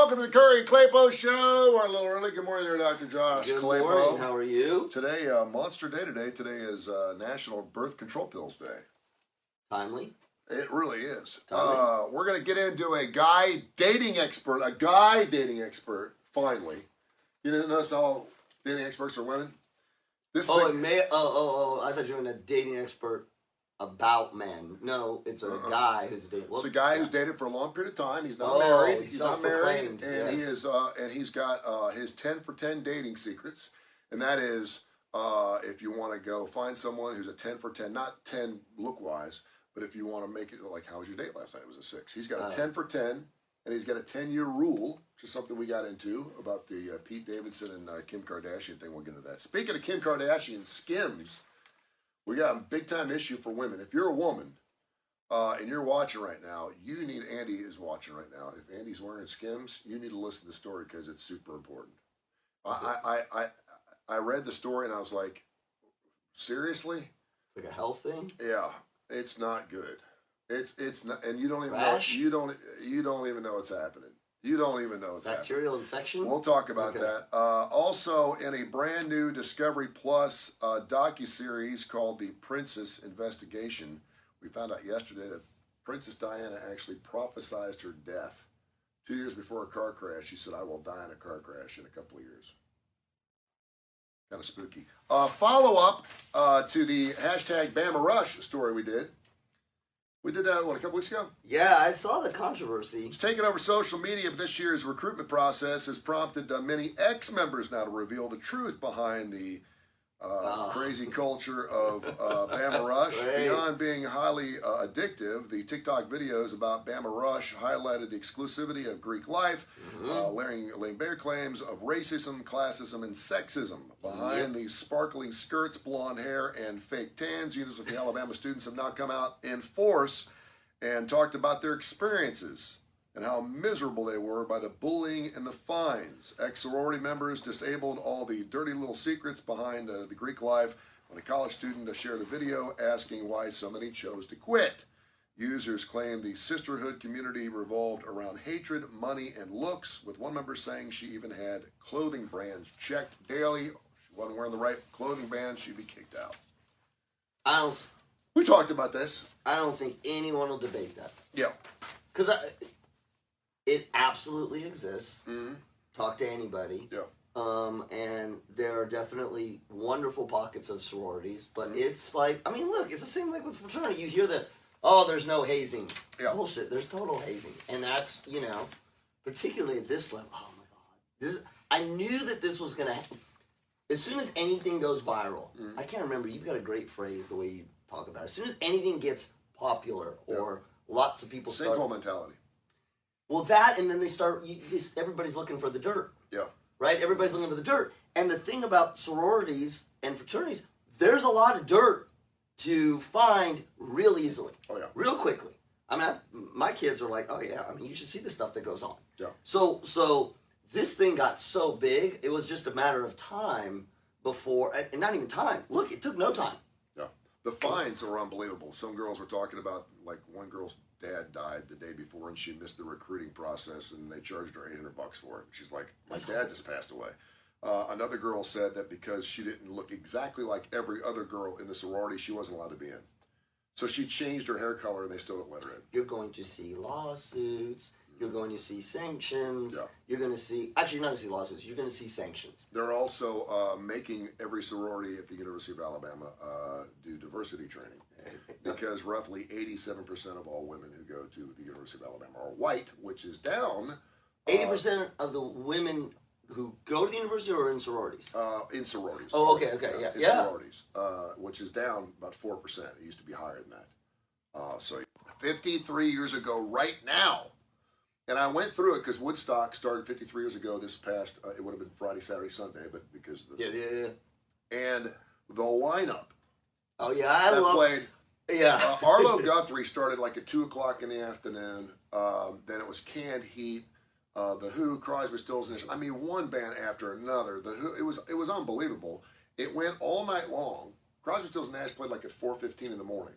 welcome to the Kurre and Klapow show. We're a little early. Good morning there, Dr. Josh Good Klapow. morning. How are you? Today, monster day today. Today is National Birth Control Pills Day. Timely. It really is. Timely. We're going to get into a guy dating expert. A guy dating expert, finally. You didn't notice all dating experts are women? I thought you were a dating expert about men. No, it's a guy who's dating. It's a guy who's dated for a long period of time. He's not Oh, married. he's not married, and yes. he is. And he's got his 10 for 10 dating secrets, and that is if you want to go find someone who's a 10 for 10, not 10 look wise, but if you want to make it like, how was your date last night? It was a 6. He's got a 10 for 10, and he's got a 10-year rule, which is something we got into about the Pete Davidson and Kim Kardashian thing. We'll get into that. Speaking of Kim Kardashian Skims. We got a big-time issue for women. If you're a woman and you're watching right now, you need, Andy is watching right now. If Andy's wearing Skims, you need to listen to the story because it's super important. I read the story and I was like, seriously? It's like a health thing? Yeah, it's not good. It's not, and you don't even Rash? know, you don't even know what's happening. You don't even know what's Bacterial happening. infection? We'll talk about that. Also, in a brand new Discovery Plus docuseries called The Princess Investigation, we found out yesterday that Princess Diana actually prophesied her death 2 years before a car crash. She said, I will die in a car crash in a couple of years. Kind of spooky. Follow-up to the hashtag Bama Rush story we did. We did that, a couple weeks ago? Yeah, I saw the controversy. It's taken over social media, but this year's recruitment process has prompted many ex-members now to reveal the truth behind the crazy culture of Bama Rush. Great. Beyond being highly addictive, the TikTok videos about Bama Rush highlighted the exclusivity of Greek life, laying bare claims of racism, classism, and sexism. Behind these sparkling skirts, blonde hair, and fake tans, University of Alabama students have now come out in force and talked about their experiences and how miserable they were by the bullying and the fines. Ex-sorority members disabled all the dirty little secrets behind the Greek life when a college student shared a video asking why so many chose to quit. Users claim the sisterhood community revolved around hatred, money, and looks, with one member saying she even had clothing brands checked daily. If she wasn't wearing the right clothing brand, she'd be kicked out. We talked about this. I don't think anyone will debate that. Yeah. Because it absolutely exists. Mm-hmm. Talk to anybody. Yeah. And there are definitely wonderful pockets of sororities, but it's like, I mean, look, it's the same like with fraternity. You hear there's no hazing. Yeah. Bullshit. There's total hazing. And that's, particularly at this level, oh my God. I knew that this was going to happen. As soon as anything goes viral, I can't remember, you've got a great phrase the way you talk about it. As soon as anything gets popular or lots of people start... Sinkhole mentality. Well, that, and then they start, everybody's looking for the dirt. Yeah. Right? Everybody's looking for the dirt. And the thing about sororities and fraternities, there's a lot of dirt to find real easily. Oh, yeah. Real quickly. I mean, my kids are like, oh, yeah, I mean, you should see the stuff that goes on. Yeah. So this thing got so big, it was just a matter of time before, and not even time. Look, it took no time. Yeah. The fines are unbelievable. Some girls were talking about, like, one girl's dad died the day before and she missed the recruiting process and they charged her $800 for it. She's like, my dad just passed away. Another girl said that because she didn't look exactly like every other girl in the sorority, she wasn't allowed to be in. So she changed her hair color and they still don't let her in. You're going to see lawsuits. You're going to see sanctions. Yeah. You're going to see... Actually, you're not going to see lawsuits. You're going to see sanctions. They're also making every sorority at the University of Alabama do diversity training. Because roughly 87% of all women who go to the University of Alabama are white, which is down... 80% of the women who go to the university or in sororities? In sororities. Oh, okay, yeah. In sororities, which is down about 4%. It used to be higher than that. So 53 years ago right now, and I went through it because Woodstock started 53 years ago this past, it would have been Friday, Saturday, Sunday, but because of the... Yeah. And the lineup. Oh, yeah, I love... played... Yeah. Arlo Guthrie started like at 2 o'clock in the afternoon. Then it was Canned Heat, The Who, Crosby, Stills, Nash. I mean, one band after another. The Who, it was unbelievable. It went all night long. Crosby, Stills, Nash played like at 4:15 in the morning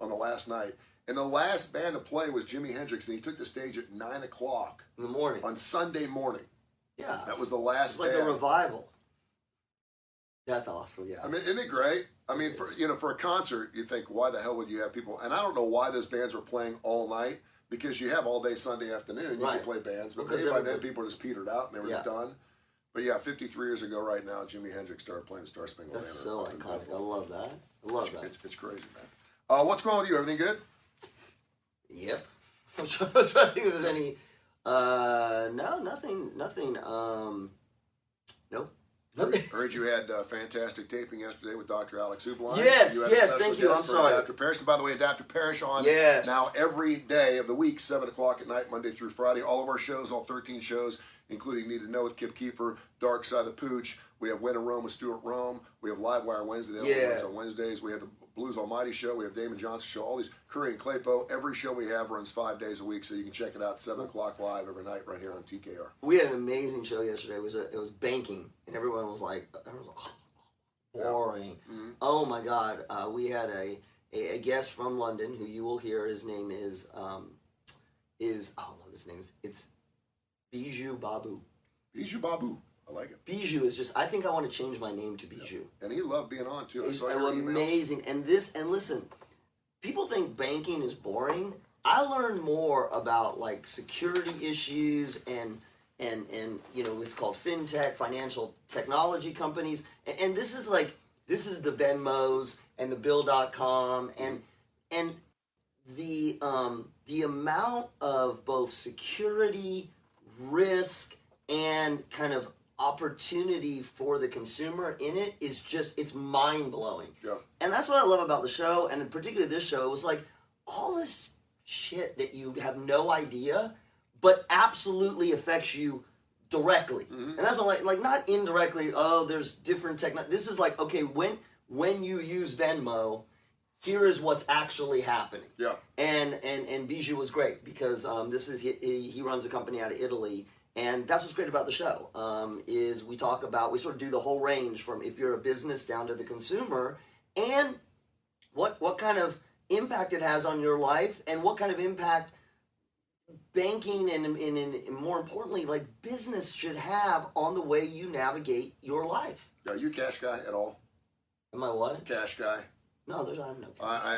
on the last night. And the last band to play was Jimi Hendrix, and he took the stage at 9 o'clock in the morning on Sunday morning. Yeah, That was the last. It's like band. a revival. That's awesome. Yeah. I mean, isn't it great? I mean, for a concert, you think, why the hell would you have people? And I don't know why those bands were playing all night, because you have all day Sunday afternoon. You can play bands, but maybe by then people just petered out and they were just done. But yeah, 53 years ago right now, Jimi Hendrix started playing Star Spangled Banner. That's so iconic. I love that. I love that. It's crazy, man. What's going on with you? Everything good? Yep. I'm trying to think if there's any. No, nothing. Nope. Heard you had fantastic taping yesterday with Dr. Alex Hublin. Yes, thank you. I'm sorry. Adaptive Parish. And by the way, Adaptive Parish on now every day of the week, 7 o'clock at night, Monday through Friday. All of our shows, all 13 shows, including Need to Know with Kip Kiefer, Dark Side of the Pooch. We have Win and Rome with Stuart Rome. We have Live Wire Wednesday. On Wednesdays. We have the Blues Almighty Show. We have Damon Johnson Show. All these Kurre and Klapow. Every show we have runs 5 days a week, so you can check it out 7 o'clock live every night right here on TKR. We had an amazing show yesterday. It was banking, and everyone was like, boring. Mm-hmm. Oh my God! We had a guest from London who you will hear. His name is I love his name. It's Bijou Babu. Bijou Babu. I like it. Bijou is just, I think I want to change my name to Bijou. Yeah. And he loved being on too. He's amazing. And listen, people think banking is boring. I learned more about like security issues and it's called fintech, financial technology companies. And this is the Venmos and the Bill.com and the amount of both security, risk, and kind of opportunity for the consumer in it is just, it's mind-blowing. Yeah. And that's what I love about the show, and particularly this show. It was like all this shit that you have no idea, but absolutely affects you directly. Mm-hmm. And that's what, like not indirectly, there's different technology. This is like, okay, when you use Venmo, here is what's actually happening. Yeah. And Bijou was great because he runs a company out of Italy. And that's what's great about the show, is we sort of do the whole range from if you're a business down to the consumer, and what kind of impact it has on your life, and what kind of impact banking and more importantly, like business should have on the way you navigate your life. Are you a cash guy at all? Am I what? Cash guy. No, there's no cash. I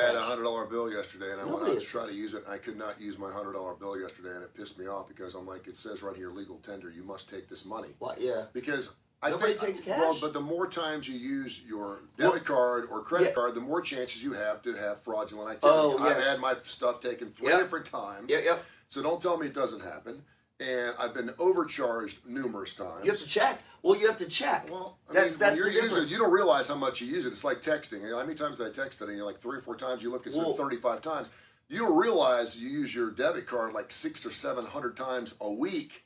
had a $100 bill yesterday, and I went out to try to use it, and I could not use my $100 bill yesterday, and it pissed me off because I'm like, it says right here, legal tender, you must take this money. What? Yeah. Because nobody takes cash. Well, but the more times you use your debit card or credit card, the more chances you have to have fraudulent activity. Oh, yes. I've had my stuff taken 3 different times. Yep. So don't tell me it doesn't happen. And I've been overcharged numerous times. You have to check. Well, you have to check. Well, that's when you're the difference. using it, you don't realize how much you use it. It's like texting. How many times did I text today? You're like 3 or 4 times. You look, it's been 35 times. You don't realize you use your debit card like 600 or 700 times a week.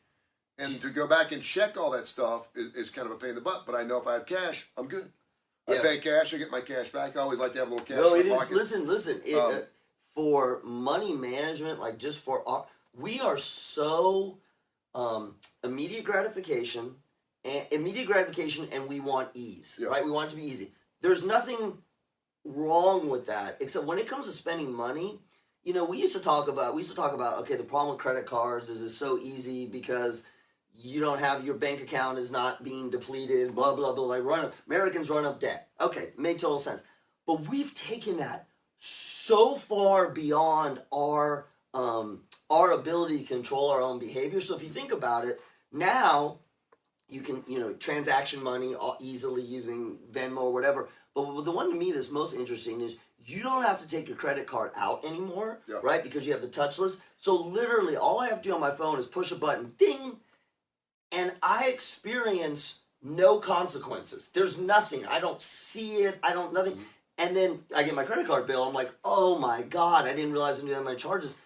And to go back and check all that stuff is kind of a pain in the butt. But I know if I have cash, I'm good. I pay cash, I get my cash back. I always like to have a little cash in my pocket. Listen. For money management, like just we are so immediate gratification, and we want ease, right? We want it to be easy. There's nothing wrong with that, except when it comes to spending money. We used to talk about okay, the problem with credit cards is it's so easy because you don't have your bank account is not being depleted, blah blah blah. Like Americans run up debt. Okay, made total sense. But we've taken that so far beyond our ability to control our own behavior. So if you think about it, now you can transaction money easily using Venmo or whatever. But the one to me that's most interesting is you don't have to take your credit card out anymore, right? Because you have the touchless. So literally all I have to do on my phone is push a button, ding, and I experience no consequences. There's nothing. I don't see it. Nothing. Mm-hmm. And then I get my credit card bill. I'm like, oh my God, I didn't realize I knew that my charges.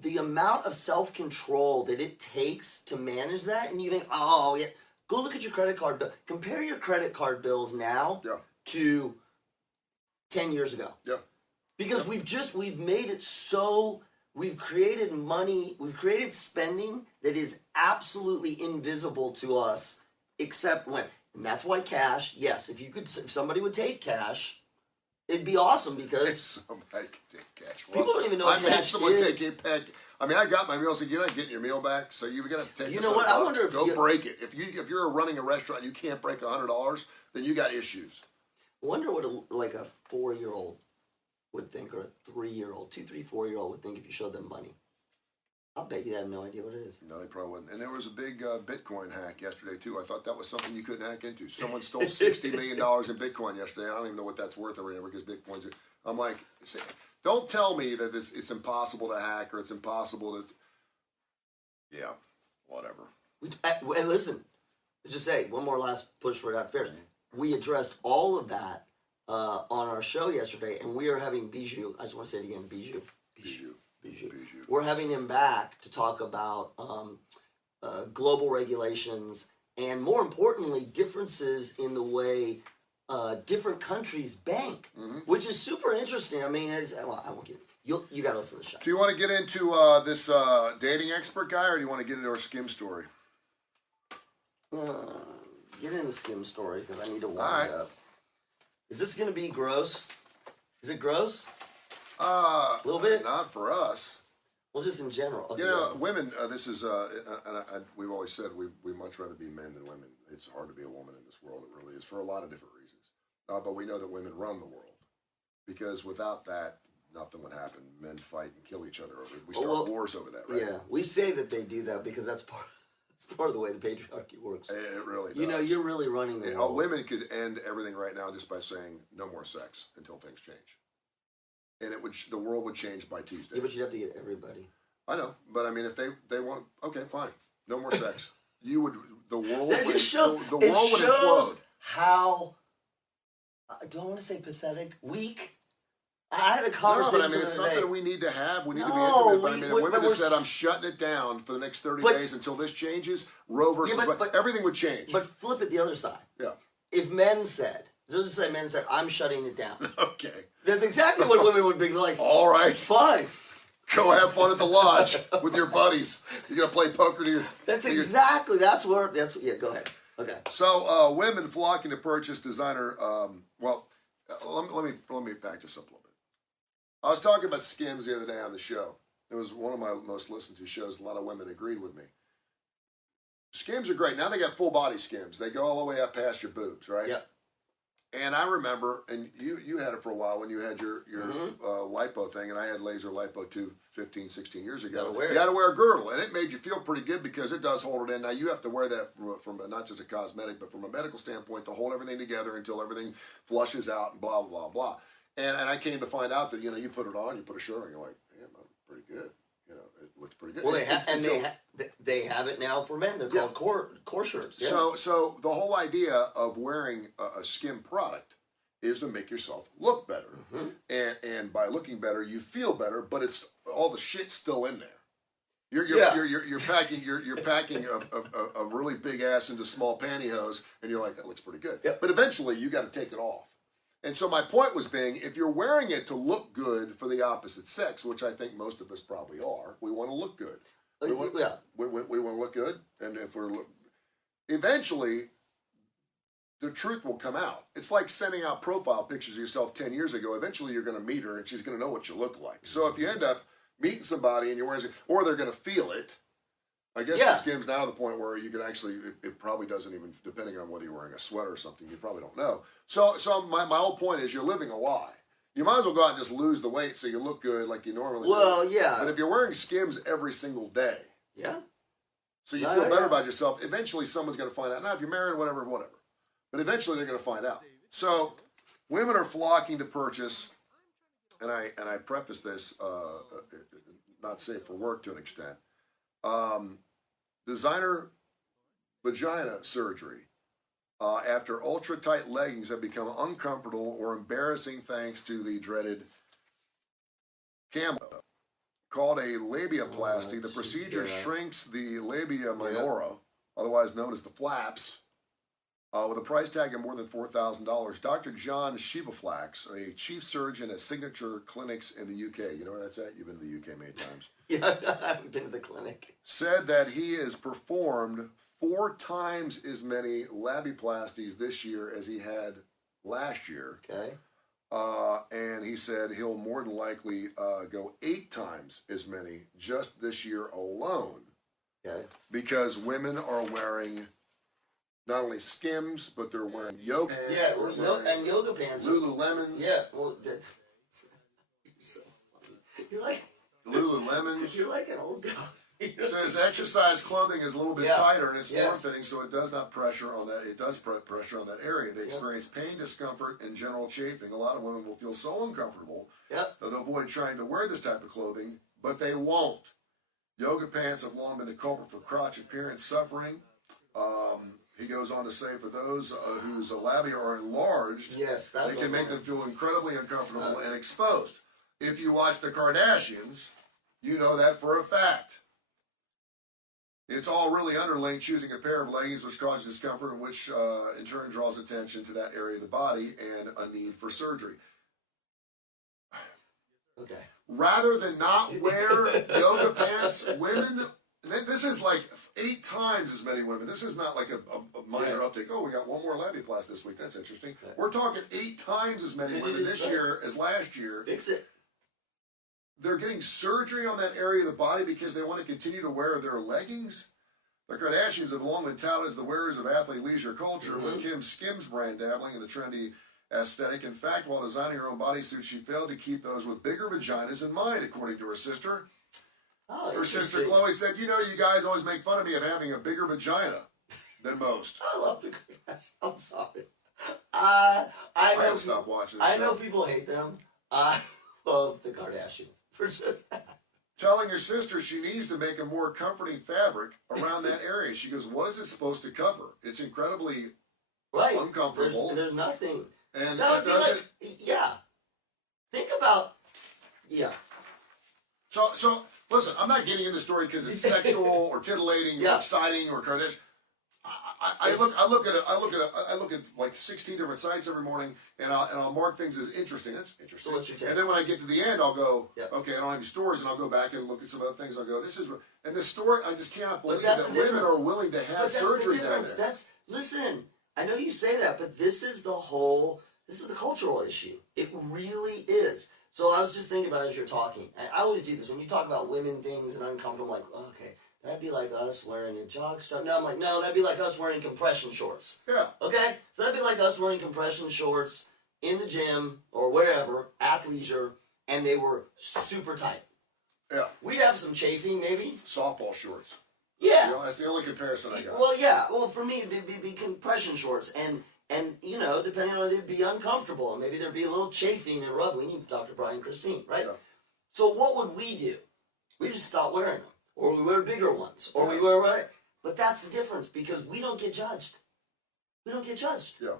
The amount of self-control that it takes to manage that, and you think, oh yeah, go look at your credit card bill. Compare your credit card bills now to 10 years ago. Yeah. Because we've made it so, we've created money, we've created spending that is absolutely invisible to us, except when. And that's why cash, yes, if somebody would take cash, It'd be awesome because somebody can take cash. people don't even know what I made cash someone is. take it back. I mean, I got my meal, so you're not getting your meal back. So you're gonna take. You this know what? $100. I wonder if go you- break it. If you're running a restaurant, and you can't break $100, then you got issues. I wonder what a 4-year-old would think, or a 3-year-old, 2, 3, 4-year-old would think if you showed them money. I'll bet you they have no idea what it is. No, they probably wouldn't. And there was a big Bitcoin hack yesterday too. I thought that was something you couldn't hack into. Someone stole $60 million in Bitcoin yesterday. I don't even know what that's worth or whatever because Bitcoin's. I'm like, don't tell me that it's impossible to hack or it's impossible to. Yeah, whatever. And listen, just say one more last push for Dr. Ferris. We addressed all of that on our show yesterday, and we are having Bijou. I just want to say it again, Bijou. We're having him back to talk about global regulations and, more importantly, differences in the way different countries bank, which is super interesting. I mean, I won't get. You got to listen to the show. Do you want to get into this dating expert guy, or do you want to get into our skim story? Get in the skim story because I need to wind up. Is this going to be gross? Is it gross? A little bit? Not for us. Well, just in general. Okay, women, this is, we've always said we much rather be men than women. It's hard to be a woman in this world. It really is, for a lot of different reasons. But we know that women run the world. Because without that, nothing would happen. Men fight and kill each other over it. We start wars over that, right? Yeah, we say that they do that because that's part of the way the patriarchy works. It really does. You know, you're really running the world. Women could end everything right now just by saying no more sex until things change. And the world would change by Tuesday. Yeah, but you'd have to get everybody. I know, but I mean, if they want, okay, fine, no more sex. The world That would just shows. the world would implode. How. I don't want to say pathetic, weak. I had a conversation. No, but I mean, it's the other something day. we need to have. We need to be No, intimate. But I mean, if women but have we're said, "I'm shutting it down for the next 30 days until this changes," Roe versus but everything would change. But flip it the other side. Yeah. If men said, just say men said, "I'm shutting it down." Okay. That's exactly what women would be like. All right. Fine. Go have fun at the lodge with your buddies. You're gonna play poker to your. That's to your- exactly. That's where. Yeah. Go ahead. Okay. So women flocking to purchase designer. Let me back this up a little bit. I was talking about Skims the other day on the show. It was one of my most listened to shows. A lot of women agreed with me. Skims are great. Now they got full body Skims. They go all the way up past your boobs, right? Yep. And I remember, and you had it for a while when you had your lipo thing, and I had laser lipo too 15, 16 years ago. You got to wear a girdle, and it made you feel pretty good because it does hold it in. Now you have to wear that from not just a cosmetic, but from a medical standpoint to hold everything together until everything flushes out and blah, blah, blah. And I came to find out that, you put it on, you put a shirt on, you're like, damn, that's pretty good. It looks pretty good. Well, they have it now for men. They're called core shirts. Yeah. So the whole idea of wearing a skim product is to make yourself look better, and by looking better, you feel better. But it's all the shit's still in there. You're packing a really big ass into small pantyhose, and you're like, that looks pretty good. Yep. But eventually, you got to take it off. And so my point was being, if you're wearing it to look good for the opposite sex, which I think most of us probably are, we want to look good. We want to look good, and eventually, the truth will come out. It's like sending out profile pictures of yourself 10 years ago. Eventually, you're going to meet her, and she's going to know what you look like. So if you end up meeting somebody and you're wearing, or they're going to feel it. I guess the Skim's now to the point where you can actually, it probably doesn't even, depending on whether you're wearing a sweater or something, you probably don't know. So my whole point is you're living a lie. You might as well go out and just lose the weight so you look good like you normally do. Well, yeah. But if you're wearing Skims every single day, so you feel better about yourself, eventually someone's going to find out. Now, if you're married, whatever. But eventually they're going to find out. So women are flocking to purchase, and I preface this, not safe for work to an extent, designer vagina surgery after ultra-tight leggings have become uncomfortable or embarrassing thanks to the dreaded camel. Called a labiaplasty, the procedure shrinks the labia minora, otherwise known as the flaps, with a price tag of more than $4,000. Dr. John Shivaflax, a chief surgeon at Signature Clinics in the UK, you know where that's at? You've been to the UK many times. Yeah, I've been to the clinic. Said that he has performed 4 times as many labiaplasties this year as he had last year. Okay. And he said he'll more than likely go 8 times as many just this year alone. Okay. Because women are wearing not only Skims, but they're wearing yoga pants. Yeah, well, and yoga pants. Lululemons. Yeah, well, you're so funny. You're like Lululemons. You're like an old guy. So his exercise clothing is a little bit Yeah. tighter and it's Yes. form-fitting, so it does not pressure on that. It does put pressure on that area. They experience pain, discomfort, and general chafing. A lot of women will feel so uncomfortable that they'll avoid trying to wear this type of clothing, but they won't. Yoga pants have long been the culprit for crotch appearance suffering. He goes on to say, for those whose labia are enlarged, yes, that's they can make them feel incredibly uncomfortable and exposed. If you watch the Kardashians, you know that for a fact. It's all really underlinked choosing a pair of leggings which causes discomfort and which in turn draws attention to that area of the body and a need for surgery. Okay. Rather than not wear yoga pants, women, this is like 8 times as many women. This is not like a minor uptick. Oh, we got one more labiaplasty this week. That's interesting. Right. We're talking 8 times as many women this year as last year. Fix it. They're getting surgery on that area of the body because they want to continue to wear their leggings. The Kardashians have long been touted as the wearers of athlete leisure culture, with Kim's Skims brand dabbling in the trendy aesthetic. In fact, while designing her own bodysuit, she failed to keep those with bigger vaginas in mind, according to her sister. Oh, Her sister Chloe said, you know, you guys always make fun of me of having a bigger vagina than most. I love the Kardashians. I'm sorry. I have to stop watching this I know show. people hate them. I love the Kardashians for just that. Telling her sister she needs to make a more comforting fabric around that area. She goes, what is it supposed to cover? It's incredibly uncomfortable. There's nothing. And That it would be doesn't... like, yeah. Think about, yeah. So listen, I'm not getting into the story because it's sexual or titillating or exciting or Kardashian. I look at like 16 different sites every morning, and I'll mark things as interesting. That's interesting. So what's your take? And then when I get to the end, I'll go, Yep. okay, I don't have any stories, and I'll go back and look at some other things. I'll go, this is, and this story, I just cannot believe that's that the women difference. are willing to have But that's surgery the down difference. there. Listen, I know you say that, but this is the cultural issue. It really is. So I was just thinking about it as you're talking. I always do this. When you talk about women things and uncomfortable, I'm like, okay, that'd be like us wearing a jog strap. No, I'm like, no, that'd be like us wearing compression shorts. Yeah. Okay? So that'd be like us wearing compression shorts in the gym or wherever, athleisure, and they were super tight. Yeah. We'd have some chafing, maybe. Softball shorts. Yeah. That's the only comparison I got. Well, yeah. Well, for me, it'd be compression shorts, and you know, depending on they'd be uncomfortable, and maybe there'd be a little chafing and rubbing. We need Dr. Brian Christine, right? Yeah. So what would we do? We just stop wearing them, or we wear bigger ones, or we wear what? But that's the difference because we don't get judged. We don't get judged. Yeah.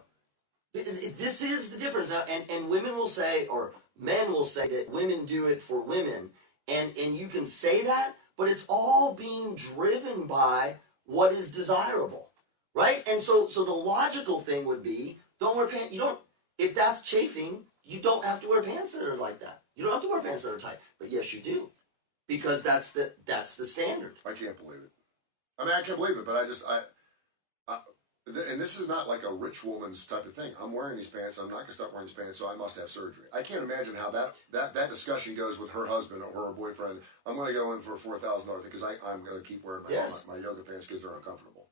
This is the difference, and women will say, or men will say that women do it for women, and you can say that, but it's all being driven by what is desirable. Right? And so the logical thing would be, don't wear pants. You don't, if that's chafing, you don't have to wear pants that are like that. You don't have to wear pants that are tight. But yes, you do. Because that's the standard. I can't believe it. I mean, I can't believe it, but and this is not like a rich woman's type of thing. I'm wearing these pants. I'm not going to stop wearing these pants, so I must have surgery. I can't imagine how that discussion goes with her husband or her boyfriend. I'm going to go in for a $4,000 thing because I'm going to keep wearing my yoga pants because they're uncomfortable.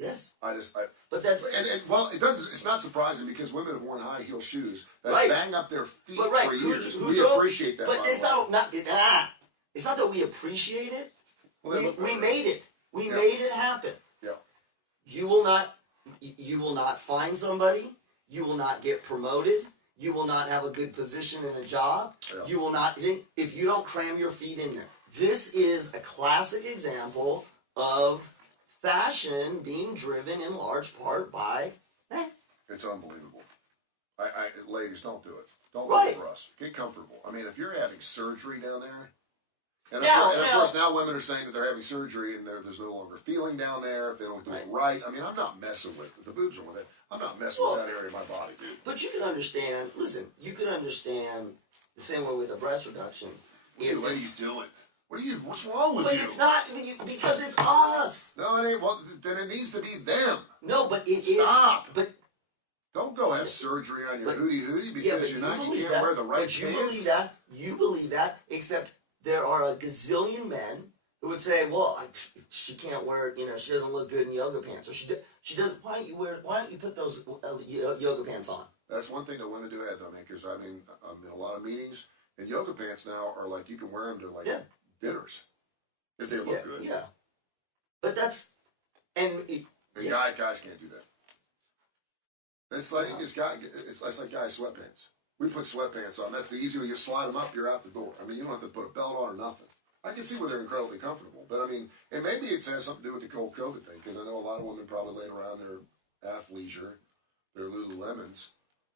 Yes. But that's well, it doesn't. It's not surprising because women have worn high heel shoes that bang up their feet for years. We appreciate that. But it's not that we appreciate it. Well, we made it. We made it happen. Yeah. You will not find somebody. You will not get promoted. You will not have a good position in a job. Yeah. You will not if you don't cram your feet in there. This is a classic example of fashion being driven in large part by It's unbelievable. Ladies, don't do it. Don't do it for us. Get comfortable. I mean, if you're having surgery down there, and of now, course now women are saying that they're having surgery and there's no longer feeling down there if they don't do it right. I mean, I'm not messing with the boobs or with it. I'm not messing with that area of my body, dude. But you can understand. Listen, you can understand the same way with a breast reduction. What are you ladies doing? What's wrong with but you? But it's not because it's us. No, it ain't. Well, then it needs to be them. No, but it is. Stop. But Don't go have surgery on your hootie because you can't that, wear the right but you pants. believe that. You believe that. Except there are a gazillion men who would say, "Well, she can't wear. She doesn't look good in yoga pants, or she does. Why don't you put those yoga pants on?" That's one thing that women do have, though, man. Because I'm in a lot of meetings, and yoga pants now are like you can wear them to dinners if they look good. Yeah, but that's guys can't do that. It's like it's like guys' sweatpants. We put sweatpants on. That's the easy way. You slide them up, you're out the door. I mean, you don't have to put a belt on or nothing. I can see where they're incredibly comfortable, but I mean, and maybe it has something to do with the whole COVID thing because I know a lot of women probably laid around their athleisure, their Lululemons.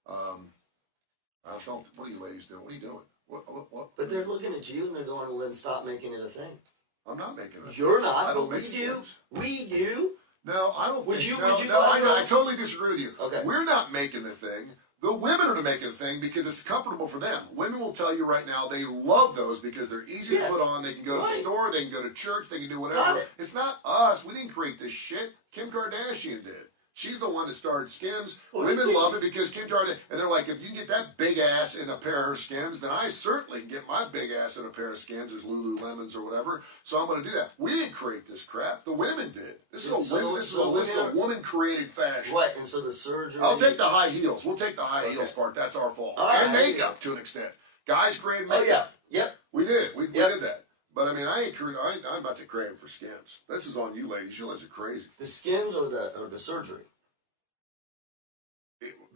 I thought, what are you ladies doing? What are you doing? What? But they're looking at you and they're going, "Well, then stop making it a thing." I'm not making it. You're not, I don't but make we do. schemes. We do. No, I don't. Would you? I totally disagree with you. Okay. We're not making the thing. The women are making the thing because it's comfortable for them. Women will tell you right now they love those because they're easy to put on. They can go to the store, they can go to church, they can do whatever. It's not us. We didn't create this shit. Kim Kardashian did. She's the one that started Skims. Women love it because Kim Kardashian, and they're like, if you can get that big ass in a pair of her Skims, then I certainly can get my big ass in a pair of Skims, or Lululemons or whatever. So I'm going to do that. We didn't create this crap. The women did. This is a woman-created fashion. Right, and so the surgery. I'll take the high heels. We'll take the high heels part. That's our fault. And makeup to an extent. Guys grade makeup. Oh yeah, yep. We did. We did that. But I mean, I'm about to crave for Skims. This is on you, ladies. You guys are crazy. The Skims or the surgery.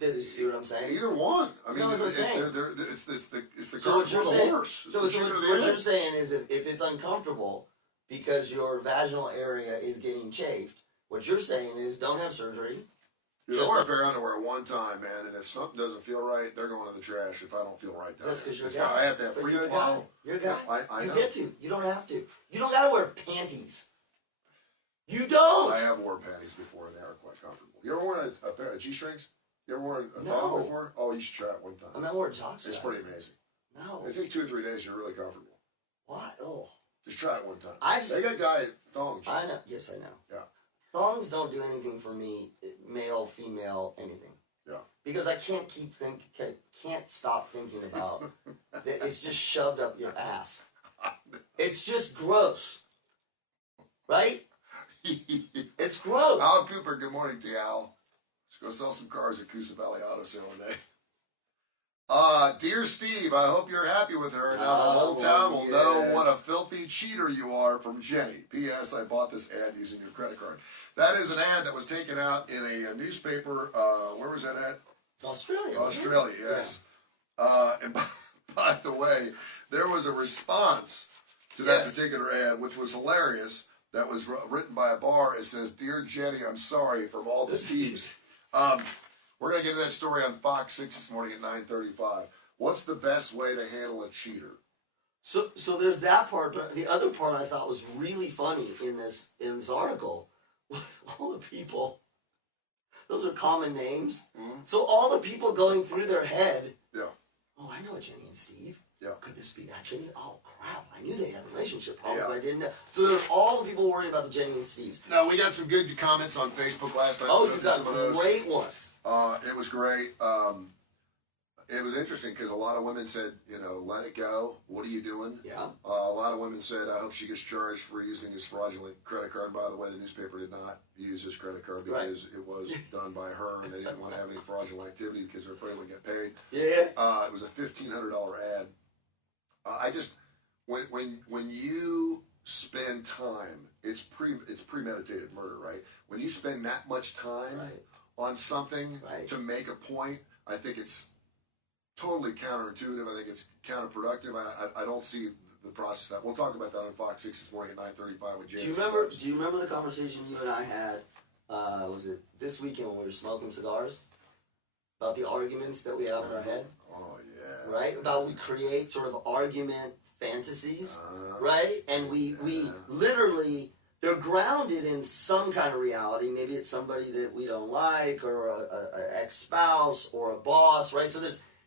Did you see what I'm saying? Either one. I mean, that's what I'm saying. It's the cart before the horse. So what you're saying is if it's uncomfortable because your vaginal area is getting chafed, what you're saying is don't have surgery. Dude, I wear a pair of underwear one time, man, and if something doesn't feel right, they're going in the trash if I don't feel right. That's because you're a guy. I have to have free flow. You're a guy. I know. Get to. You don't have to. You don't got to wear panties. You don't. I have worn panties before, and they are quite comfortable. You ever worn a pair of G-strings? You ever worn a thong before? Oh, you should try it one time. I mean, I wore socks. It's pretty amazing. No. It takes 2 or 3 days. You're really comfortable. What? Oh. Just try it one time. They got guy thongs. I know. Yes, I know. Yeah. Thongs don't do anything for me, male, female, anything. Yeah. Because I can't stop thinking about that. It's just shoved up your ass. It's just gross, right? It's gross. Al Cooper, good morning to you, Al. Let's go sell some cars at Coosa Valley Auto Sale today. Dear Steve, I hope you're happy with her. Now the whole town will know what a filthy cheater you are from Jenny. P.S. I bought this ad using your credit card. That is an ad that was taken out in a newspaper. Where was that at? It's Australia. Australia, yes. Yeah. And by the way, there was a response to that particular ad, which was hilarious. That was written by a bar. It says, "Dear Jenny, I'm sorry from all the Steves." We're going to get to that story on Fox 6 this morning at 9:35. What's the best way to handle a cheater? So there's that part, but the other part I thought was really funny in this article. All the people, those are common names. Mm-hmm. So all the people going through their head. Yeah. Oh, I know a Jenny and Steve. Yeah. Could this be that Jenny? Oh crap! I knew they had a relationship problem, but I didn't know. So there's all the people worrying about the Jenny and Steves. No, we got some good comments on Facebook last night. Oh, you got some of those. Great ones. It was great. It was interesting because a lot of women said, let it go. What are you doing? Yeah. A lot of women said, I hope she gets charged for using his fraudulent credit card. By the way, the newspaper did not use his credit card because it was done by her, and they didn't want to have any fraudulent activity because they're afraid they'll get paid. Yeah. It was a $1,500 ad. I just when you spend time, it's premeditated murder, right? When you spend that much time on something to make a point, I think it's totally counterintuitive. I think it's counterproductive. I don't see the process that. We'll talk about that on Fox 6 this morning at 9:35 with James. Do you remember the conversation you and I had? Was it this weekend when we were smoking cigars? About the arguments that we have in our head? Oh, yeah. Right? About we create sort of argument fantasies, right? And we literally, they're grounded in some kind of reality. Maybe it's somebody that we don't like, or an ex-spouse, or a boss, right? So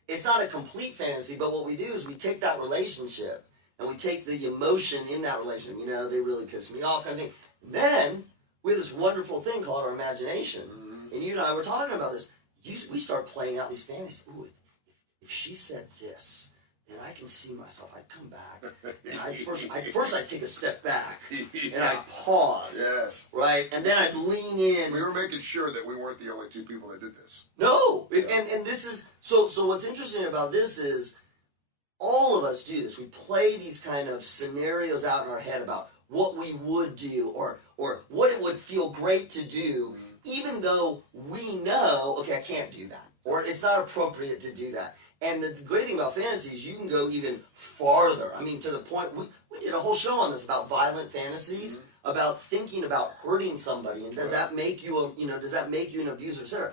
it's not a complete fantasy, but what we do is we take that relationship, and we take the emotion in that relationship. They really piss me off, kind of thing. And then we have this wonderful thing called our imagination. Mm-hmm. And you and I were talking about this. we start playing out these fantasies. Ooh, if she said this, then I can see myself. I'd come back, and first I'd take a step back, and I'd pause. Yes. Right, and then I'd lean in. We were making sure that we weren't the only two people that did this. No, and this is so. What's interesting about this is all of us do this. We play these kind of scenarios out in our head about what we would do or what it would feel great to do, even though we know, okay, I can't do that, or it's not appropriate to do that. And the great thing about fantasy is you can go even farther. I mean, to the point, we did a whole show on this about violent fantasies, about thinking about hurting somebody, and does that make you does that make you an abuser, etc.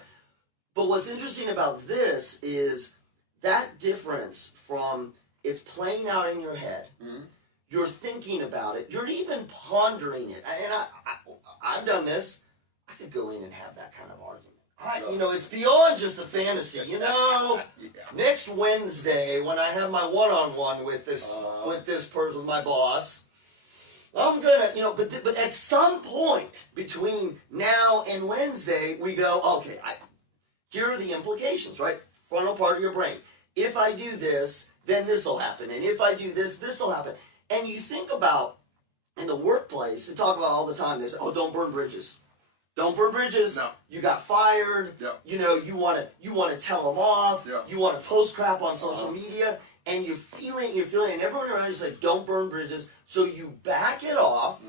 But what's interesting about this is that difference from it's playing out in your head, you're thinking about it, you're even pondering it. And I've done this. I could go in and have that kind of argument. It's beyond just a fantasy. Next Wednesday when I have my one-on-one with this person, with my boss, I'm gonna, but at some point between now and Wednesday, we go, okay, here are the implications, right? Frontal part of your brain. If I do this, then this will happen, and if I do this, this will happen. And you think about in the workplace, they talk about all the time. They say, "Oh, don't burn bridges. Don't burn bridges. No. You got fired. Yeah. You want to tell them off. Yeah. You want to post crap on social media, and you're feeling, and everyone around you says, "Don't burn bridges." So you back it off,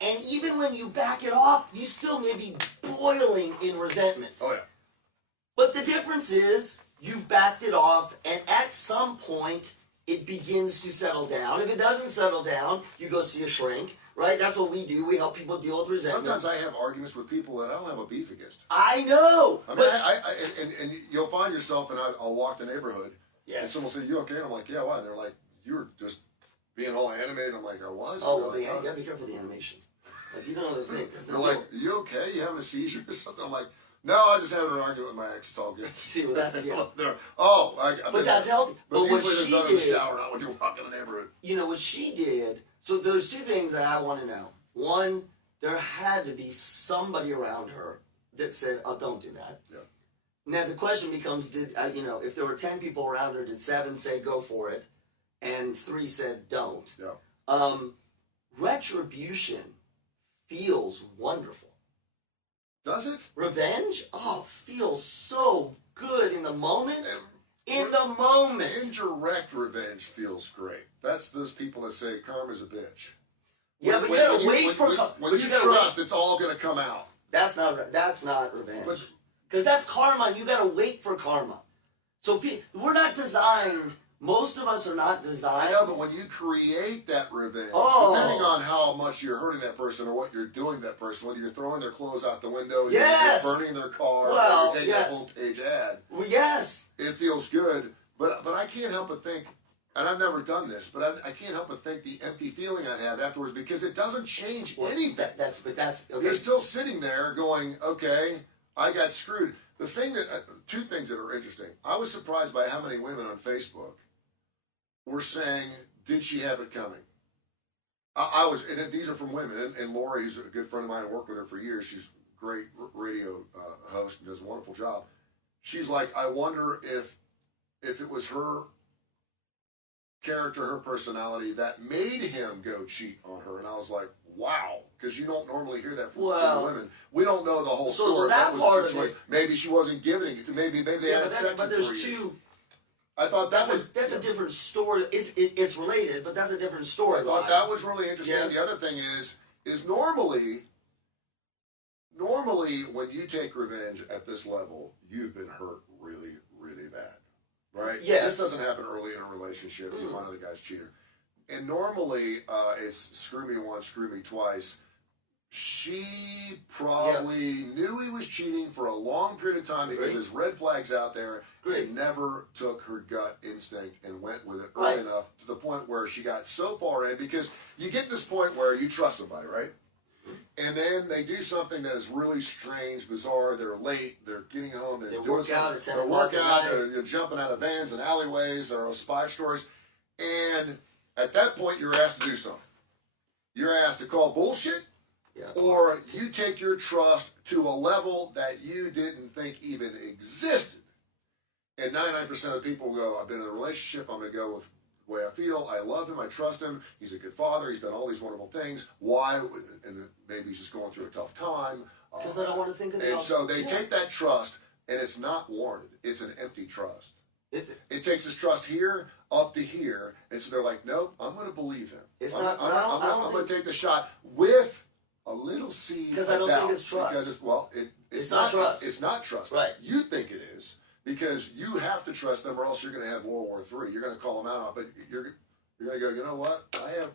and even when you back it off, you still may be boiling in resentment. Oh yeah. But the difference is you've backed it off, and at some point it begins to settle down. If it doesn't settle down, you go see a shrink. Right? That's what we do. We help people deal with resentment. Sometimes I have arguments with people that I don't have a beef against. I know. I mean, and you'll find yourself, and I'll walk the neighborhood, yes. and someone will say, "You okay?" And I'm like, "Yeah, why?" And they're like, "You were just being all animated." I'm like, "I was." Oh, well, you gotta be careful of the animation. Like, you know the thing. They're like, "You okay? You having a seizure or something?" I'm like, "No, I was just having an argument with my ex. It's all good." See, well, that's but that's healthy. But what usually she there's none in the did, shower, not when you're walking the neighborhood. what she did. So there's two things that I want to know. One, there had to be somebody around her that said, "Oh, don't do that." Yeah. Now the question becomes: did if there were 10 people around her, did 7 say go for it, and 3 said don't? Yeah. Retribution feels wonderful. Does it? Revenge? Oh, feels so good in the moment. Indirect revenge feels great. That's those people that say karma's a bitch. Yeah, but you gotta wait for when you trust, it's all gonna come out. That's not revenge. Because that's karma, and you gotta wait for karma. So we're not designed. Most of us are not designed. I know, but when you create that revenge, depending on how much you're hurting that person or what you're doing to that person, whether you're throwing their clothes out the window, yes. you're burning their car, or you're taking a full-page ad, well, yes, it feels good. But I can't help but think, and I've never done this, but I can't help but think the empty feeling I had afterwards, because it doesn't change anything. That's okay. You're still sitting there going, okay, I got screwed. The thing that, two things that are interesting. I was surprised by how many women on Facebook were saying, did she have it coming? I was, and these are from women, and Lori, who's a good friend of mine, I worked with her for years. She's a great radio host and does a wonderful job. She's like, I wonder if it was her character, her personality that made him go cheat on her. And I was like, wow, because you don't normally hear that from women. We don't know the whole story. That part of it, maybe she wasn't giving it. Maybe they had sex. But there's two. I thought that's a different story. It's related, but that's a different story. I thought that was really interesting. Yes. The other thing is normally when you take revenge at this level, you've been hurt really, really bad, right? Yes. This doesn't happen early in a relationship. You find out the guy's cheater, and normally it's screw me once, screw me twice. She probably knew he was cheating for a long period of time because there's red flags out there. And never took her gut instinct and went with it early enough to the point where she got so far in, because you get this point where you trust somebody, right? And then they do something that is really strange, bizarre. They're late. They're getting home. They're doing something. They're jumping out of vans and alleyways. There are spy stories. And at that point, you're asked to do something. You're asked to call bullshit. or you take your trust to a level that you didn't think even existed. And 99% of people go, I've been in a relationship, I'm going to go with the way I feel, I love him, I trust him, he's a good father, he's done all these wonderful things. Why? And maybe he's just going through a tough time. Because I don't want to think of it. And so they take that trust, and it's not warranted. It's an empty trust. It takes his trust here up to here, and so they're like, nope, I'm going to believe him. I'm going to take the shot with a little seed because I don't think it's trust. Because it's not trust. It's not trust. Right. You think it is because you have to trust them, or else you're going to have World War III. You're going to call them out, but you're going to go. You know what? I have,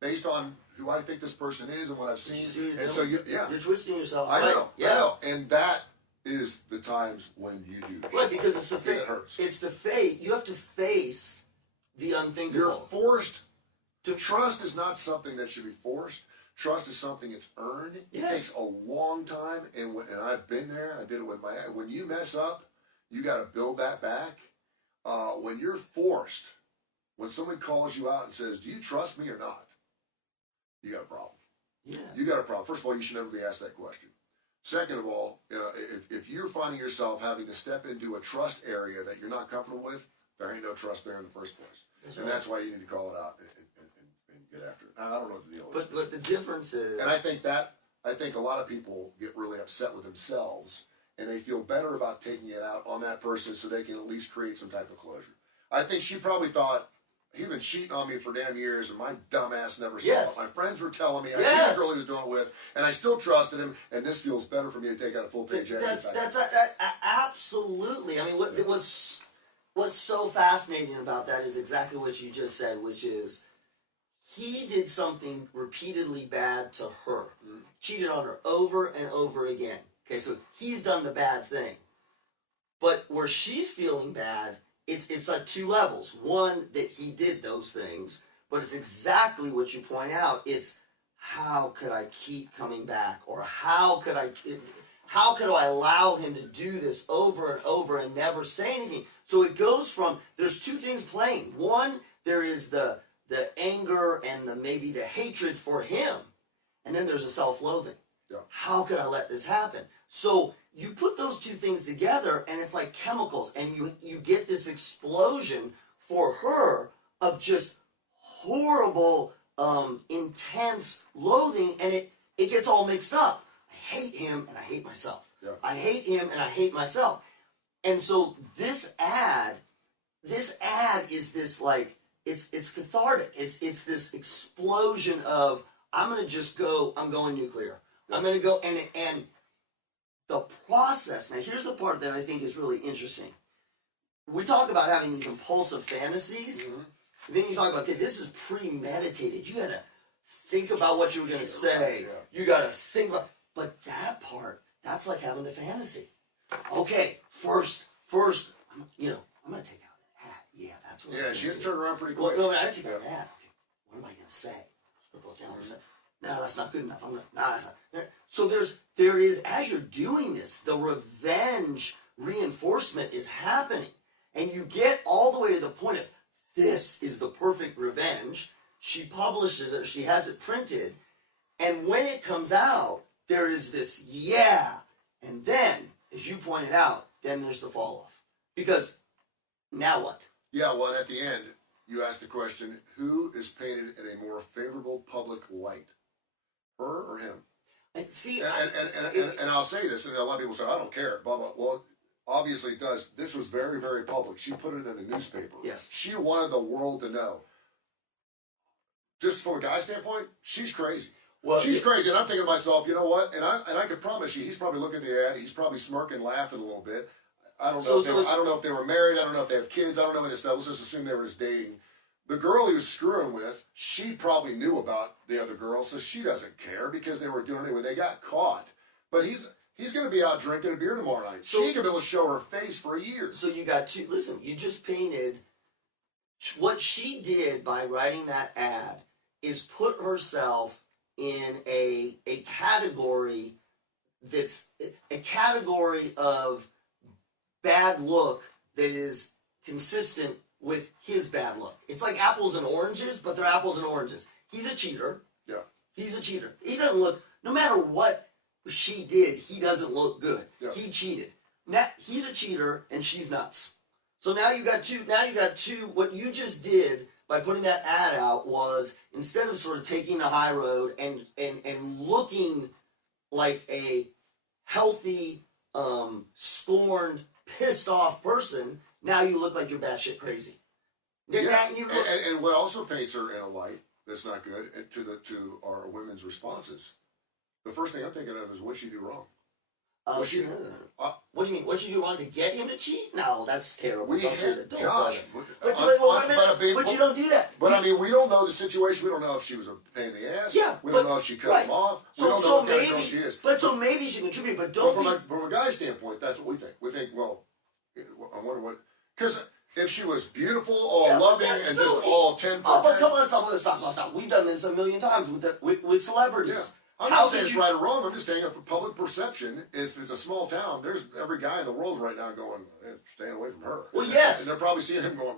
based on who I think this person is and what I've seen, and so you're twisting yourself. I know. Yeah. I know, and that is the times when you do. Right, because it's the face. It hurts. It's the face. You have to face the unthinkable. You're forced to trust. Is not something that should be forced. Trust is something that's earned. It takes a long time, and I've been there. I did it with when you mess up, you got to build that back. When you're forced, when someone calls you out and says, "Do you trust me or not?" You got a problem. Yeah. You got a problem. First of all, you should never be asked that question. Second of all, if you're finding yourself having to step into a trust area that you're not comfortable with, there ain't no trust there in the first place. That's why you need to call it out and get after it. I don't know what the deal is. But the difference is... And I think a lot of people get really upset with themselves, and they feel better about taking it out on that person so they can at least create some type of closure. I think she probably thought, he's been cheating on me for damn years, and my dumb ass never saw it. My friends were telling me, I knew the girl he was doing it with, and I still trusted him, and this feels better for me to take out a full-page ad. That's absolutely. I mean, what's so fascinating about that is exactly what you just said, which is he did something repeatedly bad to her, cheated on her over and over again. Okay, so he's done the bad thing. But where she's feeling bad, it's like two levels. One, that he did those things, but it's exactly what you point out. It's how could I keep coming back, or how could I allow him to do this over and over and never say anything? So it goes from, there's two things playing. One, there is the anger and maybe the hatred for him, and then there's a self-loathing. Yeah. How could I let this happen? So you put those two things together, and it's like chemicals, and you get this explosion for her of just horrible, intense loathing, and it gets all mixed up. I hate him, and I hate myself. Yeah. I hate him, and I hate myself. And so this ad is this, like, it's cathartic. It's this explosion of, I'm going nuclear. Yeah. I'm going to go, and the process. Now, here's the part that I think is really interesting. We talk about having these impulsive fantasies. Mm-hmm. Then you talk about, okay, this is premeditated. You got to think about what you were going to say. Yeah. You got to think about, but that part, that's like having the fantasy. Okay, first, I'm going to take out an ad. Yeah, that's what. Yeah, she had to turn around pretty quick. Well, no, I take out an ad. Okay, what am I going to say? Scribble it down. No, that's not good enough. That's not. So there is, as you're doing this, the revenge reinforcement is happening. And you get all the way to the point of, this is the perfect revenge. She publishes it, she has it printed, and when it comes out, there is this, and then, as you pointed out, then there's the fall off. Because, now what? Yeah, well, at the end, you ask the question, who is painted in a more favorable public light? Her or him? And see, and I'll say this, and a lot of people say, I don't care, blah, blah. Well, obviously it does. This was very, very public. She put it in a newspaper. Yes. She wanted the world to know. Just from a guy's standpoint, she's crazy. Well, she's crazy, and I'm thinking to myself, you know what? And I can promise you, he's probably looking at the ad. He's probably smirking, laughing a little bit. I don't know. I don't know if they were married. I don't know if they have kids. I don't know any of this stuff. Let's just assume they were just dating. The girl he was screwing with, she probably knew about the other girl, so she doesn't care because they were doing it when they got caught. But he's going to be out drinking a beer tomorrow night. So, she could be able to show her face for years. So you got to listen. You just painted what she did by writing that ad is put herself in a category that's a category of bad look that is consistent with his bad look. It's like apples and oranges, but they're apples and oranges. He's a cheater. Yeah. He's a cheater. He doesn't look no matter what she did, he doesn't look good. Yeah. He cheated. Now he's a cheater and she's nuts. So now you got two. Now you got two. What you just did by putting that ad out was, instead of sort of taking the high road and looking like a healthy, scorned, pissed off person, now you look like you're batshit crazy. Yeah, and what also paints her in a light that's not good to our women's responses. The first thing I'm thinking of is, what she do wrong? What do you mean? What should you do wrong to get him to cheat? No, that's terrible. We had Josh, but you don't do that. But I mean, we don't know the situation. We don't know if she was a pain in the ass. Yeah, we don't know if she cut him off. We don't know what kind of girl she is. But so maybe she contribute. But don't. From a guy's standpoint, that's what we think. We think, well, I wonder what, because if she was beautiful, all loving, and just all 10 for 10. Oh, but come on, stop. We've done this a million times with celebrities. Yeah. I'm not saying it's right or wrong. I'm just saying, for public perception, if it's a small town, there's every guy in the world right now going, staying away from her. Well, yes. And they're probably seeing him going,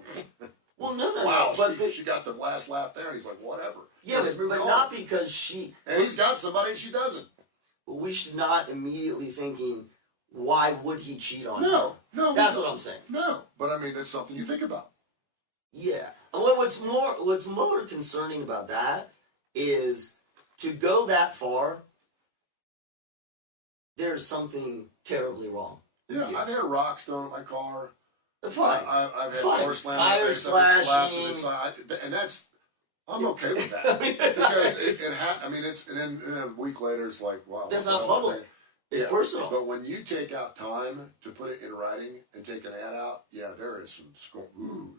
well, no. Wow, she got the last laugh there. And he's like, whatever. Yeah, but not because she... And he's got somebody and she doesn't. We should not immediately thinking, why would he cheat on her? No. That's what I'm saying. No, but I mean, that's something you think about. Yeah. And what's more concerning about that is, to go that far, there's something terribly wrong. Yeah, I've had rocks thrown at my car. Fine. I've had Fine. tires slashing. And that's, I'm okay with that. Because and then a week later, it's like, wow. That's not public. It's personal. But when you take out time to put it in writing and take an ad out, there is some,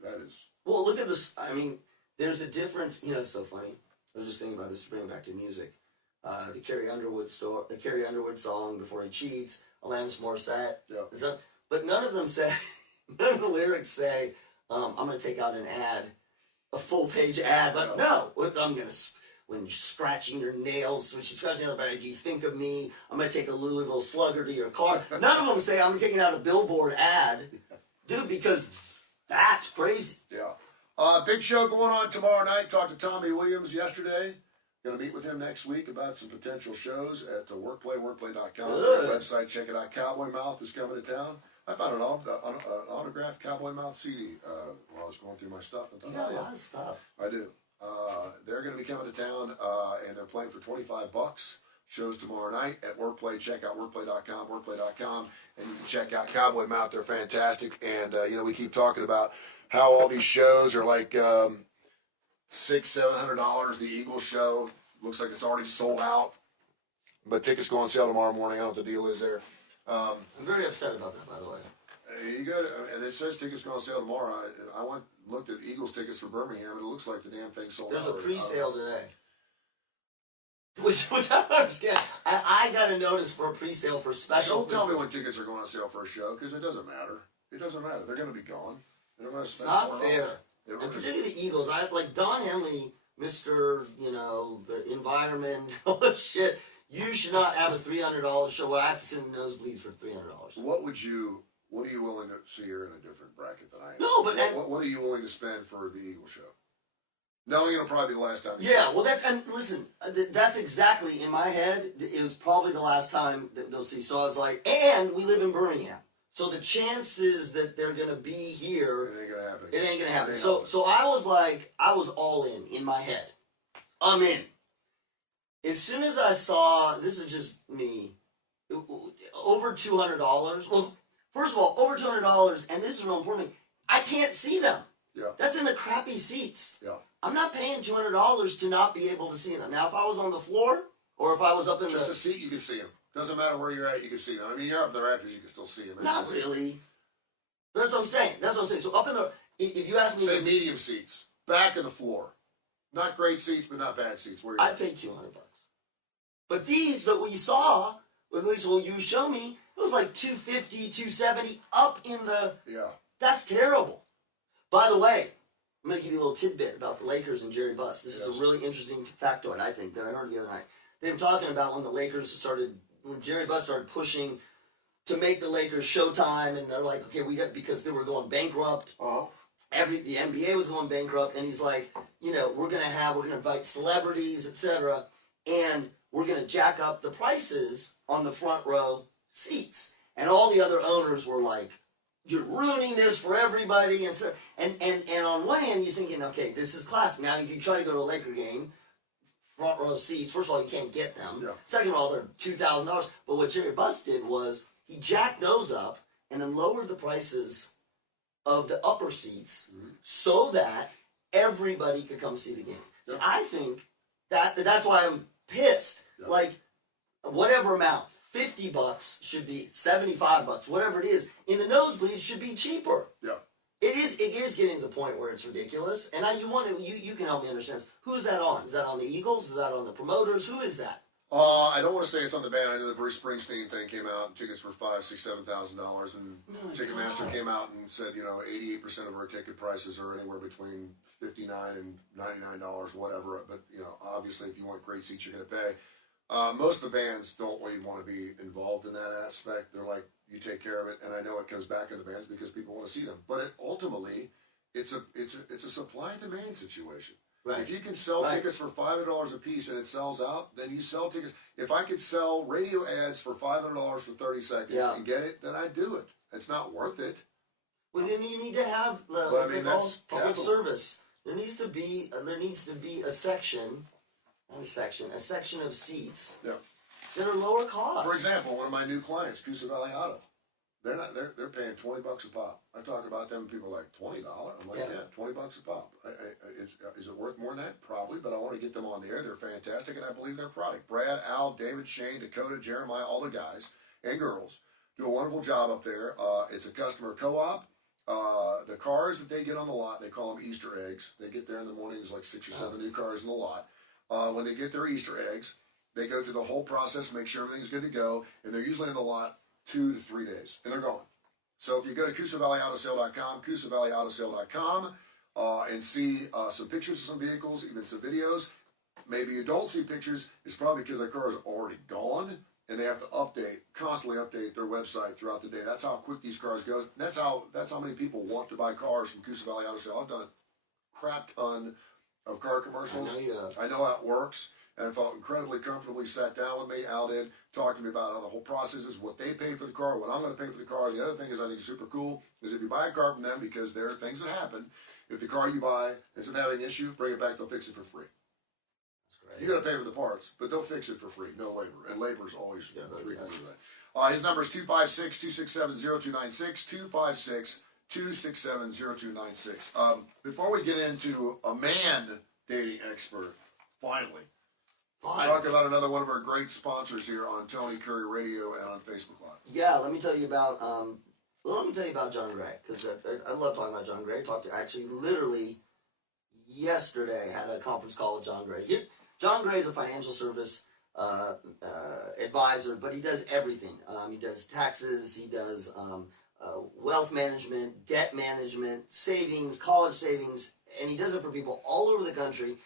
that is. Well, look at this. I mean, there's a difference. It's so funny. I was just thinking about this to bring it back to music. The Carrie Underwood song, Before He Cheats, Alanis Morissette. Yeah. But none of the lyrics say, I'm going to take out an ad, a full page ad. But no, when scratching your nails, when she's scratching your nails, do you think of me? I'm going to take a Louisville Slugger to your car. None of them say, I'm taking out a billboard ad. Dude, because that's crazy. Yeah. Big show going on tomorrow night. Talked to Tommy Williams yesterday. Going to meet with him next week about some potential shows at the workplay.com. Website, check it out. Cowboy Mouth is coming to town. I found an autographed Cowboy Mouth CD while I was going through my stuff. I thought, you got a lot of stuff. I do. They're going to be coming to town, and they're playing for $25. Shows tomorrow night at Workplay. Check out workplay.com, and you can check out Cowboy Mouth. They're fantastic. And, we keep talking about how all these shows are like $600-700. The Eagles show looks like it's already sold out, but tickets go on sale tomorrow morning. I don't know what the deal is there. I'm very upset about that, by the way. You go to, and it says tickets go on sale tomorrow. I looked at Eagles tickets for Birmingham, and it looks like the damn thing sold out. There's a pre-sale today. Which I don't understand. I got a notice for a pre-sale for special. Don't tell me when tickets are going on sale for a show, because it doesn't matter. It doesn't matter. They're going to be gone. They're going to spend $4. It's not fair. And particularly the Eagles. I like Don Henley, Mr. The environment, all this shit. You should not have a $300 show where I have to sit in nosebleeds for $300. What are you willing to see her in a different bracket than I am? No, but what are you willing to spend for the Eagle show? Knowing it'll probably be the last time. Listen, that's exactly in my head. It was probably the last time that they'll see. So I was like, and we live in Birmingham, so the chances that they're gonna be here, it ain't gonna happen. So I was like, I was all in my head. I'm in. As soon as I saw, this is just me, over $200. Well, first of all, over $200, and this is real important. I can't see them. Yeah. That's in the crappy seats. Yeah. I'm not paying $200 to not be able to see them. Now, if I was on the floor, or if I was up in just a seat, you can see them. Doesn't matter where you're at, you can see them. I mean, you're up in the rafters, you can still see them. Not really. That's what I'm saying. So up in the, if you ask me, say medium seats, back of the floor, not great seats, but not bad seats. Where I paid $200. But these that we saw, at least when you show me, it was like $250, $270 up in the. Yeah. That's terrible. By the way, I'm going to give you a little tidbit about the Lakers and Jerry Buss. This is a really interesting factoid, I think, that I heard the other night. They were talking about when Jerry Buss started pushing to make the Lakers Showtime, and they're like, okay, because they were going bankrupt. Uh-huh. The NBA was going bankrupt, and he's like, we're going to invite celebrities, etc. And we're going to jack up the prices on the front row seats. And all the other owners were like, you're ruining this for everybody. And so, and on one hand, you're thinking, okay, this is classic. Now, if you try to go to a Laker game, front row seats, first of all, you can't get them. Yeah. Second of all, they're $2,000. But what Jerry Buss did was he jacked those up and then lowered the prices of the upper seats so that everybody could come see the game. So I think that's why I'm pissed. Yeah. Like, whatever amount, $50 should be $75, whatever it is. In the nosebleeds should be cheaper. Yeah. It is getting to the point where it's ridiculous. And you can help me understand this. Who's that on? Is that on the Eagles? Is that on the promoters? Who is that? I don't want to say it's on the band. I know the Bruce Springsteen thing came out, and tickets were $5,000, $6,000, $7,000, and Ticketmaster came out and said, 88% of our ticket prices are anywhere between $59 and $99, whatever. But obviously, if you want great seats, you're going to pay. Most of the bands don't even want to be involved in that aspect. They're like, you take care of it, and I know it comes back to the bands because people want to see them. But ultimately, it's a supply and demand situation. Right. If you can sell tickets for $500 a piece and it sells out, then you sell tickets. If I could sell radio ads for $500 for 30 seconds and get it, then I'd do it. It's not worth it. Well, then you need to have public service. There needs to be a section of seats that are lower cost. For example, one of my new clients, Coosa Valley Auto, they're paying $20 a pop. I talk about them, and people are like, $20? I'm like, yeah, $20 a pop. Is it worth more than that? Probably, but I want to get them on the air. They're fantastic, and I believe their product. Brad, Al, David, Shane, Dakota, Jeremiah, all the guys and girls do a wonderful job up there. It's a customer co-op. The cars that they get on the lot, they call them Easter eggs. They get there in the morning, there's like 6 or 7 new cars in the lot. When they get their Easter eggs, they go through the whole process, make sure everything's good to go, and they're usually in the lot 2 to 3 days, and they're gone. So if you go to CoosaValleyAutoSale.com, CoosaValleyAutoSale.com, and see some pictures of some vehicles, even some videos, maybe you don't see pictures, it's probably because their car is already gone, and they have to constantly update their website throughout the day. That's how quick these cars go. That's how many people want to buy cars from Coosa Valley Auto Sale. I've done a crap ton of car commercials. I know how it works. And I felt incredibly comfortably, sat down with me. Al did, talked to me about how the whole process is, what they pay for the car, what I'm going to pay for the car. The other thing is I think is super cool is if you buy a car from them, because there are things that happen, if the car you buy isn't having an issue, bring it back, they'll fix it for free. That's great. You got to pay for the parts, but they'll fix it for free, no labor. And labor is always $3 of that. His number is 256-267-0296, 256-267-0296. Before we get into a man dating expert, finally, talk about another one of our great sponsors here on Tony Curry Radio and on Facebook Live. Yeah, let me tell you about John Gray, because I love talking about John Gray. Literally yesterday, had a conference call with John Gray. John Gray is a financial service advisor, but he does everything. He does taxes, he does wealth management, debt management, savings, college savings, and he does it for people all over the country.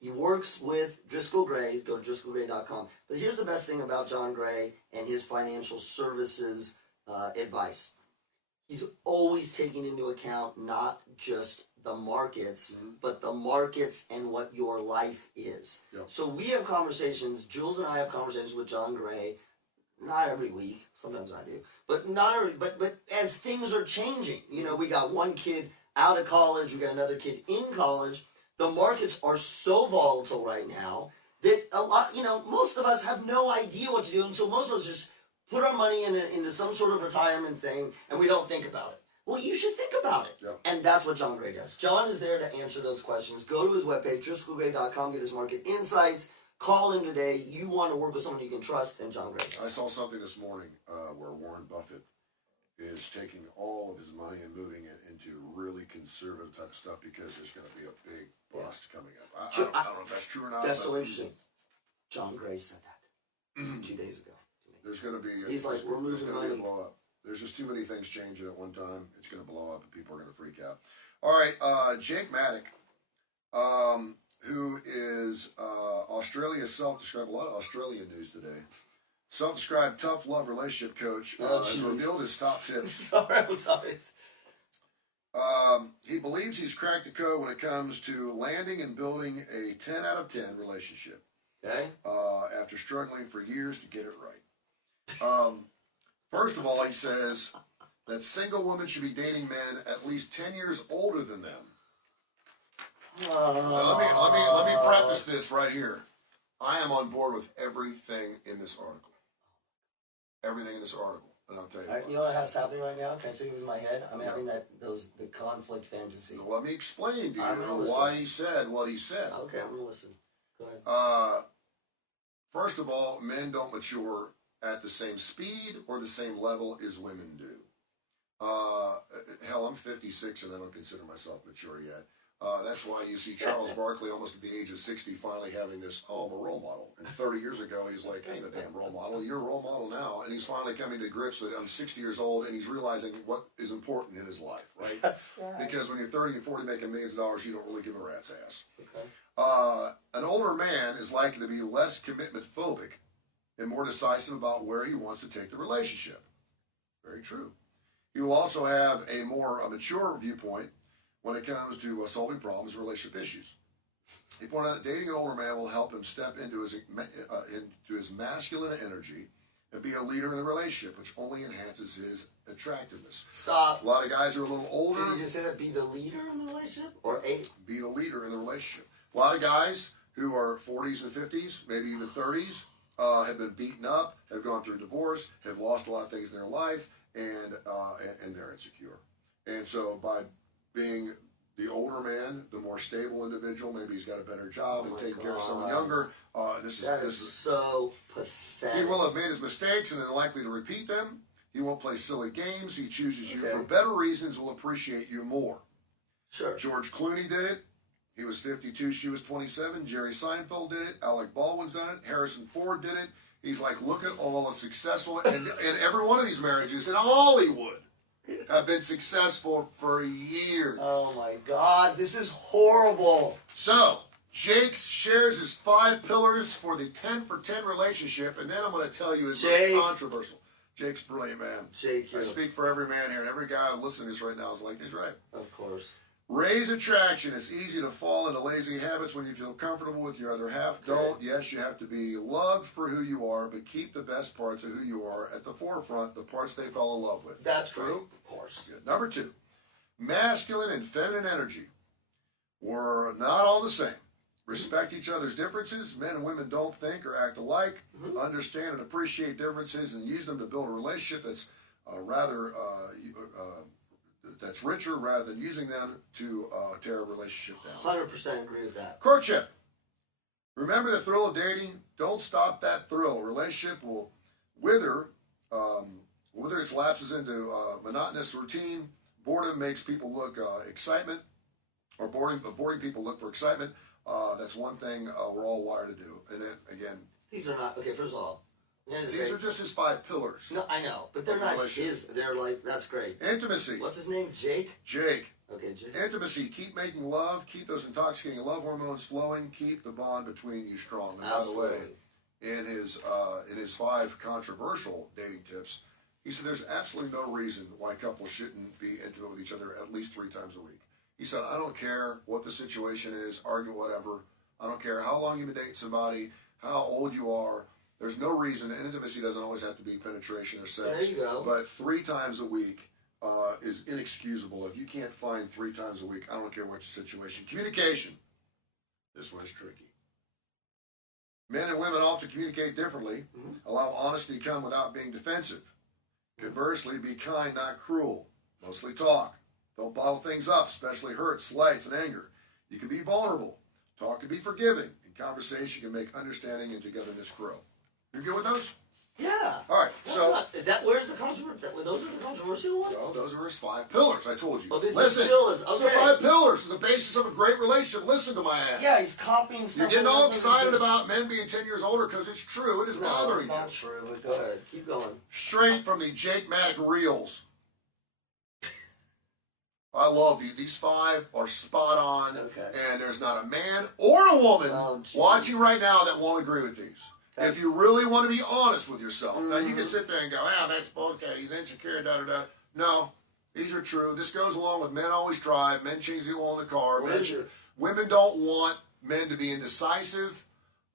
He works with Driscoll Gray. Go to driscollgray.com. But here's the best thing about John Gray and his financial services advice. He's always taking into account not just the markets, but the markets and what your life is. Yep. So we have conversations, Jules and I have conversations with John Gray, not every week, sometimes I do, but but as things are changing, we got one kid out of college, we got another kid in college. The markets are so volatile right now that most of us have no idea what to do, and so most of us just put our money into some sort of retirement thing, and we don't think about it. Well, you should think about it, and that's what John Gray does. John is there to answer those questions. Go to his webpage, driscollgray.com, get his market insights. Call him today. You want to work with someone you can trust, and John Gray. I saw something this morning where Warren Buffett is taking all of his money and moving it into really conservative type of stuff because there's going to be a big bust coming up. I don't know if that's true or not. That's so interesting. John Gray said that 2 days ago. There's going to be He's like, we're moving money. Blow up. There's just too many things changing at one time. It's going to blow up and people are going to freak out. All right, Jake Maddock, who is Australia's self-described, a lot of Australian news today. Self-described tough love relationship coach has revealed his top tips. I'm sorry. He believes he's cracked the code when it comes to landing and building a 10 out of 10 relationship. Okay. After struggling for years to get it right. First of all, he says that single women should be dating men at least 10 years older than them. Now, let me preface this right here. I am on board with everything in this article. Everything in this article. And I'll tell you You know what's happening right now? Can I say it was in my head? I'm having the conflict fantasy. So let me explain to you why he said what he said. Okay, I'm gonna listen. Go ahead. First of all, men don't mature at the same speed or the same level as women do. Hell, I'm 56 and I don't consider myself mature yet. That's why you see Charles Barkley almost at the age of 60 finally having this, I'm a role model. And 30 years ago, he's like, ain't a damn role model. You're a role model now. And he's finally coming to grips that I'm 60 years old and he's realizing what is important in his life, right? That's right. Because when you're 30 and 40 making millions of dollars, you don't really give a rat's ass. Okay. An older man is likely to be less commitment phobic and more decisive about where he wants to take the relationship. Very true. He will also have a more mature viewpoint when it comes to solving problems and relationship issues. He pointed out that dating an older man will help him step into his masculine energy and be a leader in the relationship, which only enhances his attractiveness. Stop. A lot of guys are a little older. Did you just say that be the leader in the relationship? Or be the leader in the relationship. A lot of guys who are 40s and 50s, maybe even 30s, have been beaten up, have gone through divorce, have lost a lot of things in their life, and they're insecure. And so by being the older man, the more stable individual, maybe he's got a better job and taking care of someone younger. This is so pathetic. He will have made his mistakes and is likely to repeat them. He won't play silly games. He chooses you for better reasons, will appreciate you more. Sure. George Clooney did it. He was 52, she was 27. Jerry Seinfeld did it. Alec Baldwin's done it. Harrison Ford did it. He's like, look at all the successful, and every one of these marriages in Hollywood have been successful for years. Oh my God, this is horrible. So, Jake shares his 5 pillars for the 10 for 10 relationship, and then I'm going to tell you his most controversial. Jake's brilliant, man. Jake, I speak for every man here, and every guy listening to this right now is like, he's right. Of course. Raise attraction. It's easy to fall into lazy habits when you feel comfortable with your other half. Don't. Yes, you have to be loved for who you are, but keep the best parts of who you are at the forefront, the parts they fell in love with. That's true. Of course. Good. Number 2, masculine and feminine energy were not all the same. Respect each other's differences. Men and women don't think or act alike. Understand and appreciate differences and use them to build a relationship that's that's richer rather than using them to tear a relationship down. 100% agree with that. Courtship. Remember the thrill of dating? Don't stop that thrill. A relationship will wither its lapses into monotonous routine. Boredom makes people look excitement, or boring people look for excitement. That's one thing we're all wired to do. And then again, these are not okay. First of all, these are just his 5 pillars. No, I know, but they're not his. They're like, that's great. Intimacy. What's his name? Jake. Jake. Okay, Jake. Intimacy. Keep making love. Keep those intoxicating love hormones flowing. Keep the bond between you strong. And Absolutely. by the way, in his 5 controversial dating tips, he said there's absolutely no reason why couples shouldn't be intimate with each other at least 3 times a week. He said, I don't care what the situation is, argue whatever. I don't care how long you've been dating somebody, how old you are. There's no reason, and intimacy doesn't always have to be penetration or sex. There you go. But 3 times a week is inexcusable. If you can't find 3 times a week, I don't care what your situation. Communication. This one's tricky. Men and women often communicate differently. Allow honesty to come without being defensive. Conversely, be kind, not cruel. Mostly talk. Don't bottle things up, especially hurt, slights, and anger. You can be vulnerable. Talk can be forgiving. And conversation can make understanding and togetherness grow. You good with those? Yeah. All right. Where's the controversy? Those are the controversial ones? No, those are his 5 pillars. I told you. Oh, this Listen, is still okay. Those are 5 pillars. The basis of a great relationship. Listen to my ass. Yeah, he's copying stuff. You're getting all excited about men being 10 years older because it's true. It is bothering you. No, it's not true. But go ahead. Keep going. Straight from the Jake Matic reels. I love you. These 5 are spot on. Okay. And there's not a man or a woman watching right now that won't agree with these. Okay. If you really want to be honest with yourself. Now, you can sit there and go, that's bullshit. He's insecure, da-da-da. No, these are true. This goes along with men always drive. Men change the oil in the car. Women don't want men to be indecisive,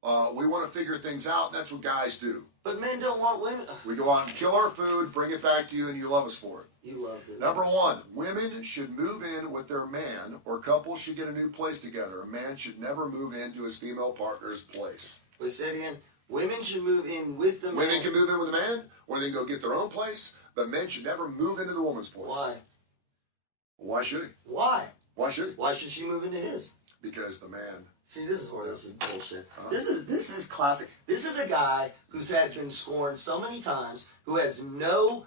We want to figure things out, and that's what guys do. But men don't want women. We go out and kill our food, bring it back to you, and you love us for it. You love it. Number one, women should move in with their man, or couples should get a new place together. A man should never move into his female partner's place. But say it again. Women should move in with the man. Women can move in with the man, or they can go get their own place, but men should never move into the woman's place. Why? Why should he? Why? Why should he? Why should she move into his? Because the man. See, this is where this is bullshit. This is classic. This is a guy who's been scorned so many times, who has no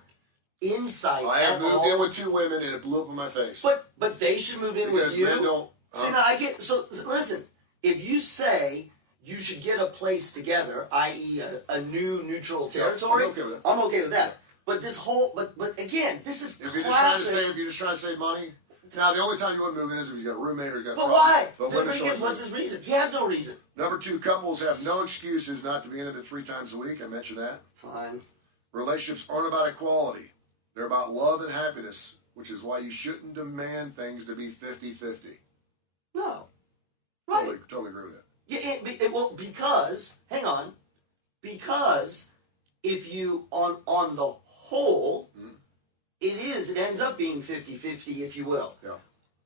insight I have at moved all. in with two women and it blew up in my face. But they should move in Because with you. men don't. See, now I get so. Listen, if you say you should get a place together, i.e., a new neutral territory, I'm okay with that. I'm okay with that. But this whole, but again, this is If you're classic. just trying to save money. Now the only time you want to move in is if you got a roommate or you got. But problems. why? But The women thing should is, what's his reason? He has no reason. Number two, couples have no excuses not to be in it 3 times a week. I mentioned that. Fine. Relationships aren't about equality. They're about love and happiness, which is why you shouldn't demand things to be 50-50. No. Right. Totally agree with that. Yeah, well, because, hang on, because if you, on the whole, it ends up being 50-50, if you will. Yeah.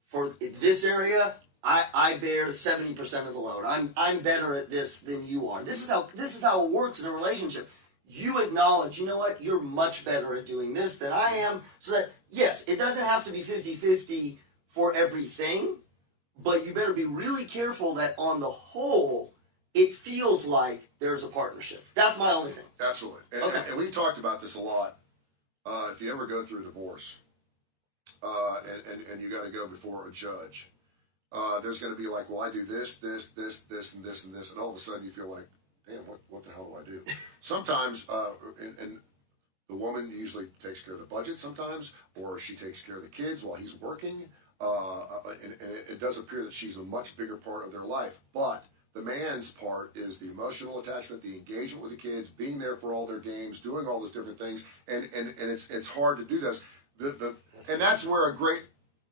For this area, I bear 70% of the load. I'm better at this than you are. This is how it works in a relationship. You acknowledge, you know what, you're much better at doing this than I am. So that, yes, it doesn't have to be 50-50 for everything, but you better be really careful that on the whole, it feels like there's a partnership. That's my only thing. Absolutely. And we talked about this a lot. If you ever go through a divorce, and you got to go before a judge, there's going to be like, well, I do this, and this, and all of a sudden you feel like, damn, what the hell do I do? Sometimes, and the woman usually takes care of the budget sometimes, or she takes care of the kids while he's working, and it does appear that she's a much bigger part of their life. But the man's part is the emotional attachment, the engagement with the kids, being there for all their games, doing all those different things, and it's hard to do this. And that's where a great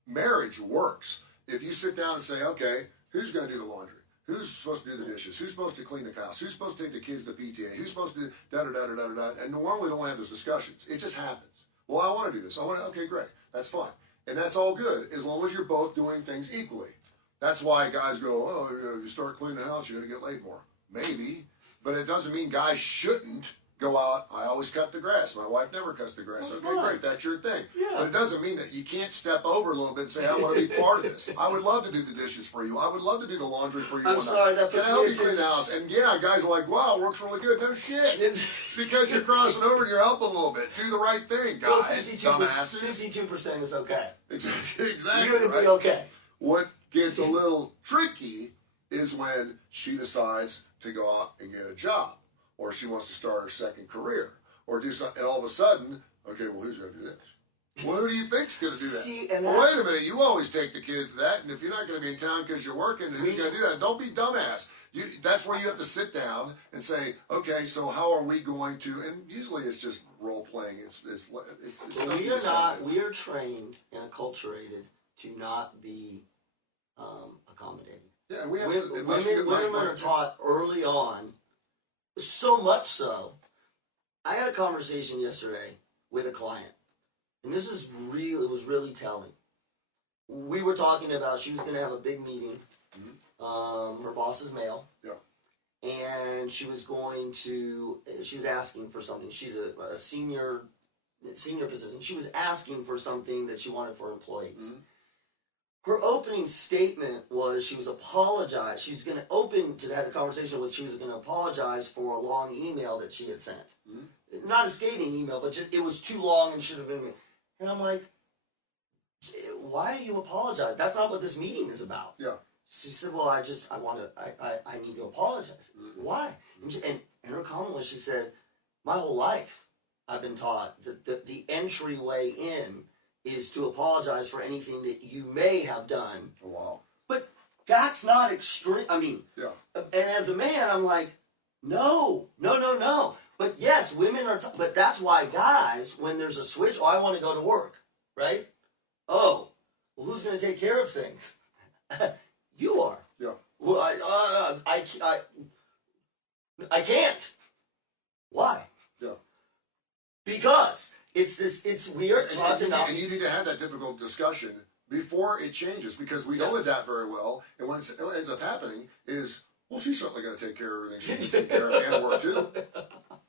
marriage works. If you sit down and say, okay, who's going to do the laundry? Who's supposed to do the dishes? Who's supposed to clean the house? Who's supposed to take the kids to PTA? Who's supposed to do da-da-da-da-da-da? And normally we don't have those discussions. It just happens. Well, I want to do this. Okay, great. That's fine. And that's all good as long as you're both doing things equally. That's why guys go, oh, you start cleaning the house, you're going to get laid more. Maybe. But it doesn't mean guys shouldn't go out. I always cut the grass. My wife never cuts the grass. That's okay, fine. great. That's your thing. Yeah. But it doesn't mean that you can't step over a little bit and say, I want to be part of this. I would love to do the dishes for you. I would love to do the laundry for you. I'm one sorry, night. that Can puts I help me you clean the house? And yeah, guys are like, wow, it works really good. No shit. It's because you're crossing over and you're helping a little bit. Do the right thing, guys. Well, Dumbasses. 52% is okay. Exactly. You're going to right? be okay. What gets a little tricky is when she decides to go out and get a job, or she wants to start her second career, or do something, and all of a sudden, okay, well, who's going to do this? Well, who do you think's going to do that? See, and Well, wait a minute, you always take the kids to that, and if you're not going to be in town because you're working, who's going to do that? Don't be dumbass. That's where you have to sit down and say, okay, so how are we going to? And usually it's just role playing. It's Well, stuff we you are just gotta not. do. We are trained and acculturated to not be accommodating. Yeah, we have Women are taught early on, so much so. I had a conversation yesterday with a client, and this is real. It was really telling. We were talking about she was going to have a big meeting. Her boss is male. Yeah. And she was asking for something. She's a senior position. She was asking for something that she wanted for employees. Her opening statement was she was apologize. She's going to open to have the conversation with. She was going to apologize for a long email that she had sent. Not a scathing email, but just it was too long and should have been. And I'm like, why do you apologize? That's not what this meeting is about. Yeah. She said, well, I need to apologize. Why? And her comment was, she said, my whole life I've been taught that the entryway in is to apologize for anything that you may have done. Oh, wow. But that's not extreme. I mean, Yeah. and as a man, I'm like, no. But yes, women are, but that's why guys, when there's a switch, I want to go to work, right? Oh, well, who's going to take care of things? You are. Yeah. Well, I can't. Why? Yeah. Because we are taught to not. And you need to have that difficult discussion before it changes, because we don't adapt very well. And what ends up happening is, well, she's certainly going to take care of everything she needs to take care of and work too.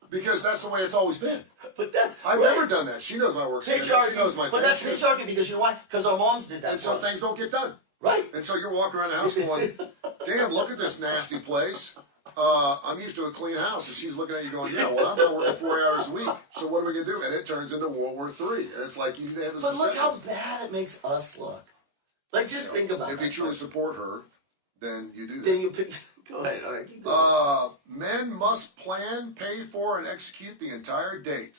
Because that's the way it's always been. But that's I've never done that. She knows my work schedule. She knows my But that's patriarchy, because you know why? Because our moms did that. And so things don't get done. Right. And so you're walking around the house going, damn, look at this nasty place. I'm used to a clean house. And she's looking at you going, yeah, well, I'm not working 4 hours a week. So what are we going to do? And it turns into World War III. And it's like, you need to have this discussion. But look how bad it makes us look. Like, just think about it. If you truly support her, then you do that. Then you pick. Go ahead. All right, keep going. Men must plan, pay for, and execute the entire date.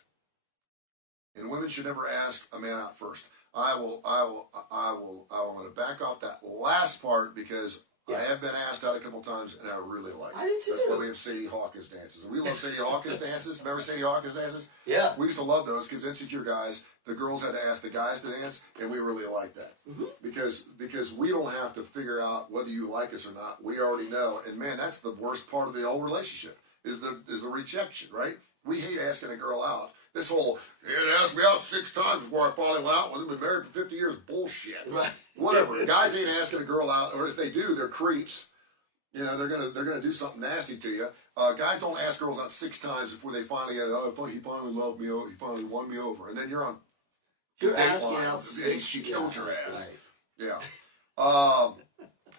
And women should never ask a man out first. I'm going to back off that last part, because I have been asked out a couple times, and I really like it. I did too. That's why we have Sadie Hawkins dances. And we love Sadie Hawkins dances. Remember Sadie Hawkins dances? Yeah. We used to love those, because insecure guys, the girls had to ask the guys to dance, and we really like that. Mm-hmm. Because we don't have to figure out whether you like us or not. We already know. And man, that's the worst part of the whole relationship, is the rejection, right? We hate asking a girl out. This whole, you had to ask me out 6 times before I finally went out. We've been married for 50 years. Bullshit. Right. Whatever. Guys ain't asking a girl out, or if they do, they're creeps. You know, they're gonna do something nasty to you. Guys don't ask girls out 6 times before they finally get, he finally loved me, he finally won me over. And then you're on asking out 6. She killed your ass. Right. Yeah.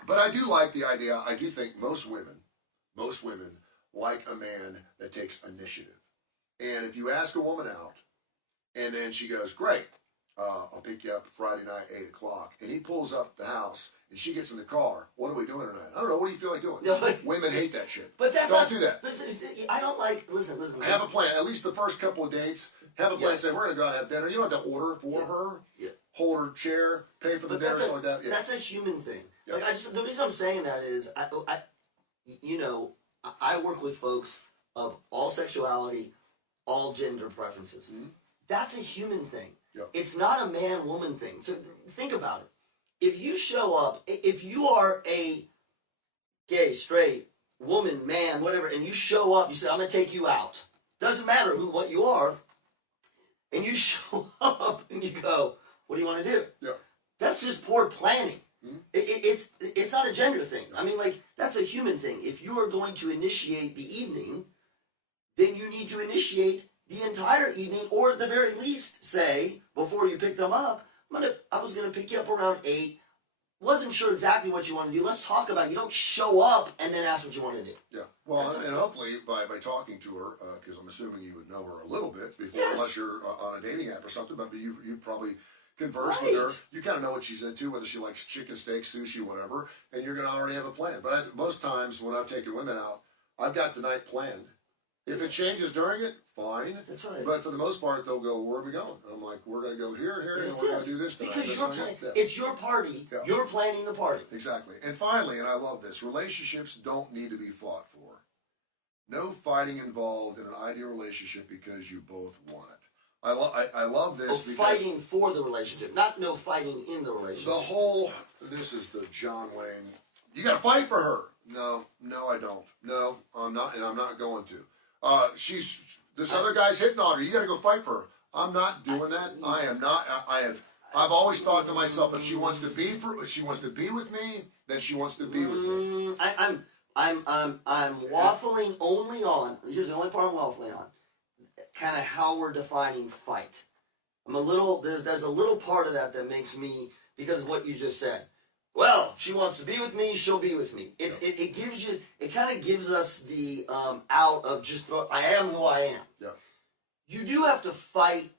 But I do like the idea. I do think most women like a man that takes initiative. And if you ask a woman out, and then she goes, great, I'll pick you up Friday night, 8 o'clock, and he pulls up the house, and she gets in the car, what are we doing tonight? I don't know, what do you feel like doing? No, Women hate that shit. But that's don't do that. I don't like, listen. Have a plan, at least the first couple of dates. Have a plan, say, we're going to go out and have dinner. You don't have to order for her, hold her chair, pay for the dinner, something like that. Yeah. That's a human thing. Like, the reason I'm saying that is, I work with folks of all sexuality, all gender preferences. Mm-hmm. That's a human thing. Yep. It's not a man-woman thing. So think about it. If you show up, if you are a gay, straight, woman, man, whatever, and you show up, you say, I'm going to take you out. Doesn't matter what you are. And you show up and you go, what do you want to do? Yeah. That's just poor planning. Mm-hmm. It's not a gender thing. I mean, like, that's a human thing. If you are going to initiate the evening, then you need to initiate the entire evening, or at the very least say, before you pick them up, I was going to pick you up around 8. Wasn't sure exactly what you want to do. Let's talk about it. You don't show up and then ask what you want to do. Yeah. Well, and hopefully by talking to her, because I'm assuming you would know her a little bit before, unless you're on a dating app or something, but you probably converse with her. You kind of know what she's into, whether she likes chicken, steak, sushi, whatever, and you're going to already have a plan. But most times when I've taken women out, I've got the night planned. If it changes during it, fine. That's right. But for the most part, they'll go, where are we going? I'm like, we're going to go here, and we're going to do this tonight. Because it's your party. Yeah. You're planning the party. Exactly. And finally, and I love this, relationships don't need to be fought for. No fighting involved in an ideal relationship because you both want it. I love this because fighting for the relationship, not no fighting in the relationship. This is the John Wayne, you got to fight for her. No, I don't. No, I'm not, and I'm not going to. This other guy's hitting on her. You got to go fight for her. I'm not doing that. I am not. I've always thought to myself, if she wants to be with me, then she wants to be with me. I'm waffling only on. Here's the only part I'm waffling on. Kind of how we're defining fight. I'm a little. There's a little part of that makes me, because of what you just said. Well, she wants to be with me, she'll be with me. It gives you, it kind of gives us the out of just, I am who I am. Yeah. You do have to fight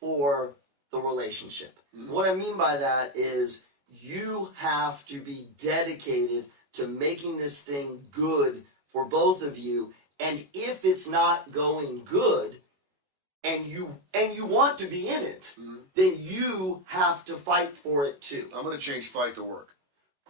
for the relationship. Mm-hmm. What I mean by that is you have to be dedicated to making this thing good for both of you. And if it's not going good, and you want to be in it, mm-hmm. then you have to fight for it too. I'm going to change fight to work.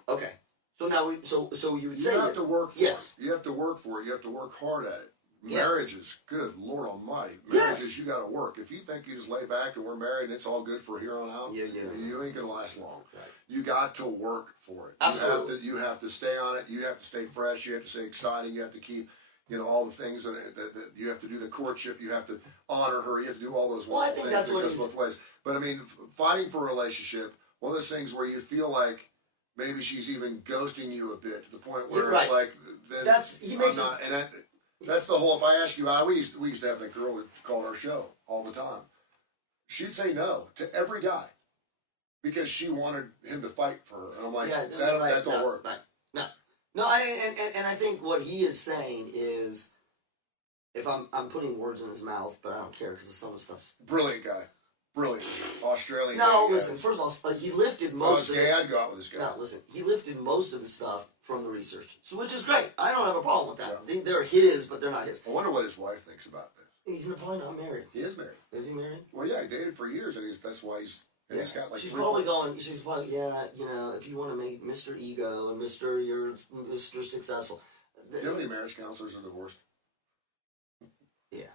Okay. So now so you would say you have to work for it. You have to work for it. You have to work hard at it. Yes. Marriage is good, Lord Almighty. Marriage is you got to work. If you think you just lay back and we're married and it's all good for here on out, you ain't gonna last long. Right. You got to work for it. Absolutely. You have to stay on it. You have to stay fresh. You have to stay exciting. You have to keep all the things that you have to do, the courtship, you have to honor her, you have to do all those Well, I wonderful think things. that's what It goes both ways. But I mean, fighting for a relationship, one of those things where you feel like maybe she's even ghosting you a bit to the point where You're it's right. like, then I'm not, and that's the whole. If I ask you out, we used to have that girl that called our show all the time. She'd say no to every guy because she wanted him to fight for her, and I'm like, that don't work. Right. No. I think what he is saying is, if I'm putting words in his mouth, but I don't care because some of the stuff's brilliant guy, brilliant Australian. No, guy. listen. First of all, he lifted most. If I was gay, I'd go out with this guy. No, listen. He lifted most of his stuff from the research, so which is great. I don't have a problem with that. Yeah. They're his, but they're not his. I wonder what his wife thinks about this. He's probably not married. He is married. Is he married? Well, yeah, he dated for years, and that's why he's. And he's got like she's probably going. She's probably if you want to make Mr. Ego and you're Mr. Successful. Do you know how many marriage counselors are divorced? Yeah.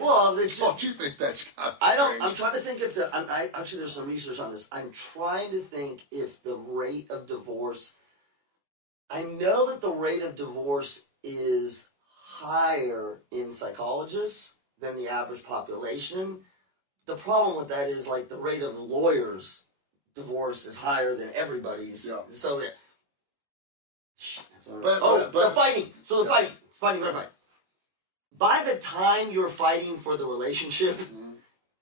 Well, it's just. Don't you think that's? I don't. I'm trying to think if actually there's some research on this. I'm trying to think if the rate of divorce. I know that the rate of divorce is higher in psychologists than the average population. The problem with that is like the rate of lawyers divorce is higher than everybody's. Yeah. So that. But the fighting. So the fighting. By the time you're fighting for the relationship,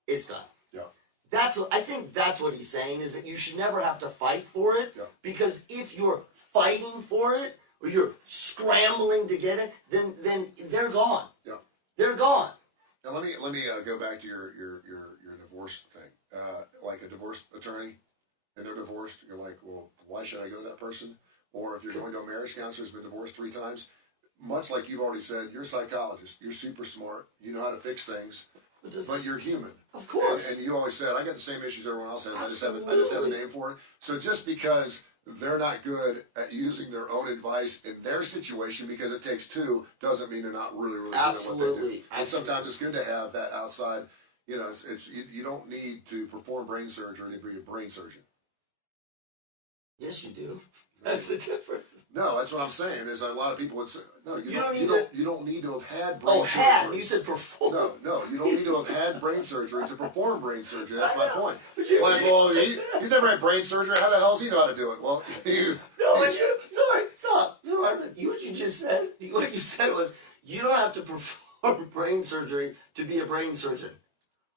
it's done. Yeah. I think that's what he's saying is that you should never have to fight for it because if you're fighting for it or you're scrambling to get it, then they're gone. Yeah. They're gone. Now let me go back to your divorce thing. Like a divorce attorney, and they're divorced. You're like, well, why should I go to that person? Or if you're going to a marriage counselor who's been divorced 3 times, much like you've already said, you're a psychologist. You're super smart. You know how to fix things, but you're human. Of course. And you always said, I got the same issues everyone else has. Absolutely. I just have a name for it. So just because they're not good at using their own advice in their situation because it takes 2 doesn't mean they're not really good at what they do. And sometimes it's good to have that outside. You don't need to perform brain surgery to be a brain surgeon. Yes, you do. That's the difference. No, that's what I'm saying. Is a lot of people would say, no, you don't need to have had brain surgery. Had. You said perform. No, you don't need to have had brain surgery to perform brain surgery. That's my point. Like, well, he's never had brain surgery. How the hell does he know how to do it? Well, stop. What you just said, what you said was, you don't have to perform brain surgery to be a brain surgeon.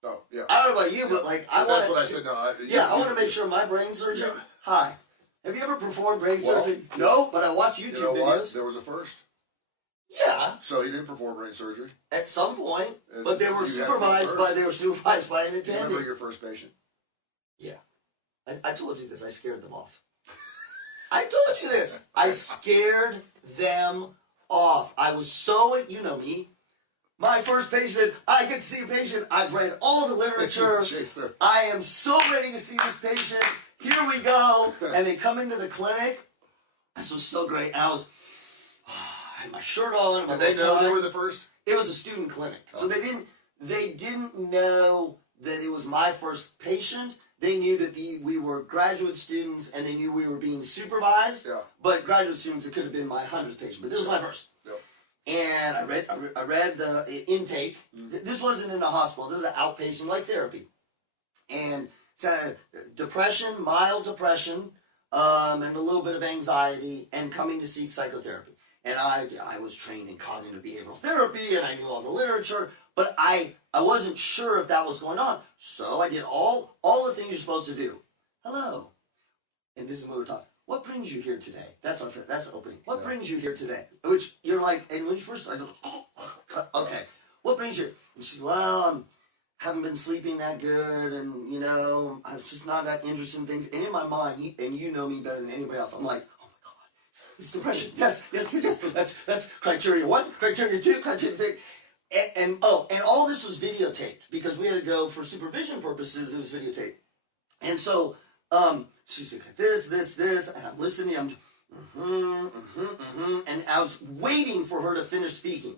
Oh, yeah. I don't know about you, but like, that's what I said. No, I want to make sure my brain surgeon. Yeah. Hi. Have you ever performed brain surgery? No, but I watch YouTube videos. There was a first. Yeah. So he didn't perform brain surgery? At some point. But they were supervised by an attending. Do you remember your first patient? Yeah. I told you this. I scared them off. I told you this. I scared them off. I was so, you know me. My first patient, I get to see a patient. I've read all the literature. I am so ready to see this patient. Here we go. And they come into the clinic. This was so great. And I had my shirt on. Did they know they were the first? It was a student clinic. So they didn't know that it was my first patient. They knew that we were graduate students and they knew we were being supervised. Yeah. But graduate students, it could have been my 100th patient. But this was my first. Yeah. And I read the intake. Mm-hmm. This wasn't in a hospital. This is an outpatient like therapy. And it's depression, mild depression, and a little bit of anxiety, and coming to seek psychotherapy. And I was trained in cognitive behavioral therapy, and I knew all the literature, but I wasn't sure if that was going on. So I did all the things you're supposed to do. Hello. And this is what we're talking. What brings you here today? That's the opening. What brings you here today? Which you're like, and when you first started, okay. What brings you here? And she's, well, haven't been sleeping that good, and I'm just not that interested in things. And in my mind, and you know me better than anybody else, I'm like, oh my God, it's depression. Yes. That's criteria 1, criteria 2, criteria 3. And all this was videotaped because we had to go for supervision purposes. It was videotaped, and so she's like this, and I'm listening. I'm and I was waiting for her to finish speaking,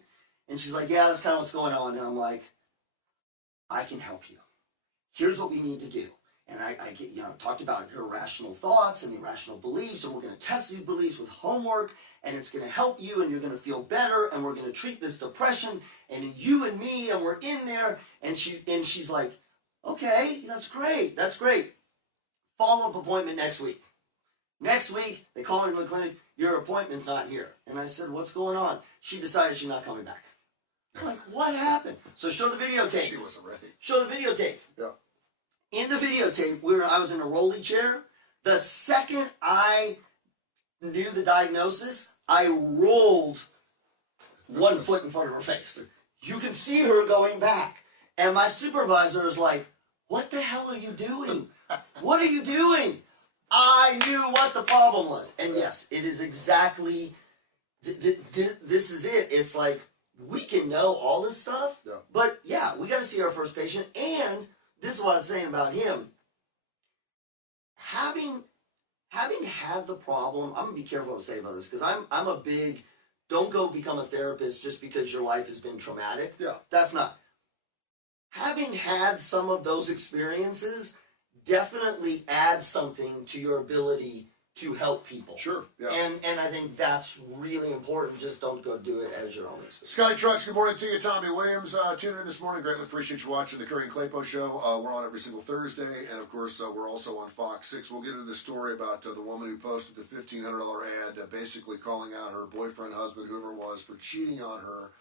and she's like, yeah, that's kind of what's going on, and I'm like, I can help you. Here's what we need to do. And I get, talked about your irrational thoughts and irrational beliefs, and we're going to test these beliefs with homework. and it's going to help you, and you're going to feel better, and we're going to treat this depression, and you and me, and we're in there. And she's like, okay, that's great. Follow-up appointment next week. Next week, they call me to the clinic, your appointment's not here. And I said, what's going on? She decided she's not coming back. I'm like, what happened? So show the videotape. She wasn't ready. Show the videotape. Yeah. In the videotape, I was in a rolly chair. The second I knew the diagnosis, I rolled 1 foot in front of her face. You can see her going back. And my supervisor is like, what the hell are you doing? What are you doing? I knew what the problem was. And yes, it is exactly, this is it. It's like, we can know all this stuff, but yeah, we got to see our first patient. And this is what I was saying about him. Having had the problem, I'm going to be careful what I say about this, because I'm a big, don't go become a therapist just because your life has been traumatic. Yeah. That's not. Having had some of those experiences definitely adds something to your ability to help people. Sure, yeah. And I think that's really important. Just don't go do it as your own experience. Scotty Trucks, good morning to you. Tommy Williams, tuning in this morning. Greatly appreciate you watching the Kurre and Klapow show. We're on every single Thursday, and of course, we're also on Fox 6. We'll get into the story about the woman who posted the $1,500 ad, basically calling out her boyfriend, husband, whoever it was, for cheating on her.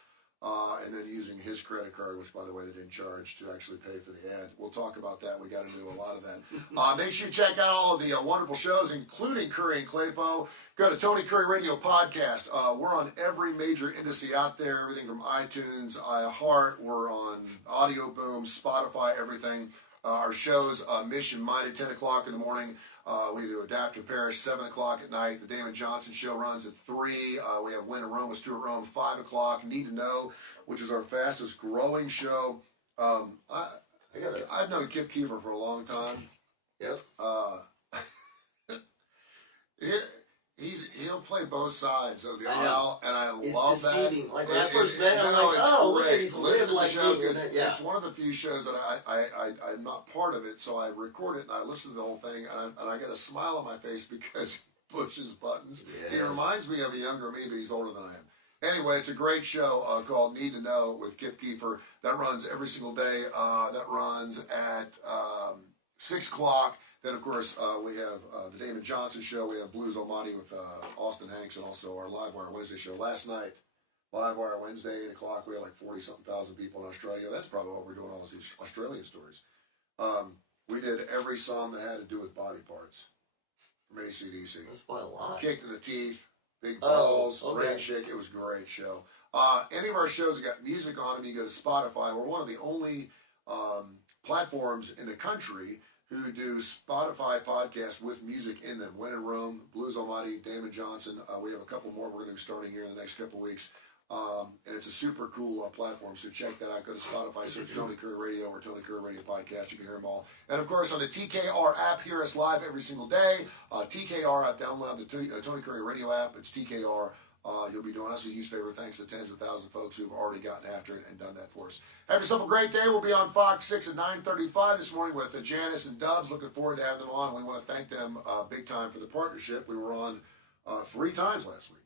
And then using his credit card, which, by the way, they didn't charge to actually pay for the ad. We'll talk about that. We got to do a lot of that. Make sure you check out all of the wonderful shows, including Kurre and Klapow. Go to Tony Kurre Radio Podcast. We're on every major industry out there, everything from iTunes, iHeart. We're on Audio Boom, Spotify, everything. Our shows, Mission Minded, 10 o'clock in the morning. We do Adaptive Parish, 7 o'clock at night. The Damon Johnson Show runs at 3. We have Win and Rome with Stuart Rome, 5 o'clock. Need to Know, which is our fastest growing show. I've known Kip Keefer for a long time. Yep. He'll play both sides of the aisle, and I it's love deceiving. that. Like when I first met him, I'm like, oh, look at he's lived like me. It's one of the few shows that I'm not part of it, so I record it and I listen to the whole thing, and I get a smile on my face because he pushes buttons. Yes. He reminds me of a younger me, but he's older than I am. Anyway, it's a great show called Need to Know with Kip Keefer. That runs every single day. That runs at 6 o'clock. Then, of course, we have the Damon Johnson Show. We have Blues Almighty with Austin Hanks, and also our Live Wire Wednesday show. Last night, Live Wire Wednesday, 8 o'clock, we had like 40-something thousand people in Australia. That's probably what we're doing, all these Australian stories. We did every song that had to do with body parts from AC/DC. That's quite a lot. Kick to the Teeth, Big Balls, Rain Shake. It was a great show. Any of our shows that got music on them, you go to Spotify. We're one of the only platforms in the country who do Spotify podcasts with music in them. Win and Rome, Blues Almighty, Damon Johnson. We have a couple more we're going to be starting here in the next couple weeks. And it's a super cool platform, so check that out. Go to Spotify, search Tony Kurre Radio or Tony Kurre Radio Podcast. You can hear them all. And, of course, on the TKR app, hear us live every single day. TKR app, download the Tony Kurre Radio app. It's TKR. You'll be doing us a huge favor. Thanks to tens of thousands of folks who've already gotten after it and done that for us. Have yourself a great day. We'll be on Fox 6 at 9:35 this morning with Janice and Dubs. Looking forward to having them on. We want to thank them big time for the partnership. We were on 3 times last week.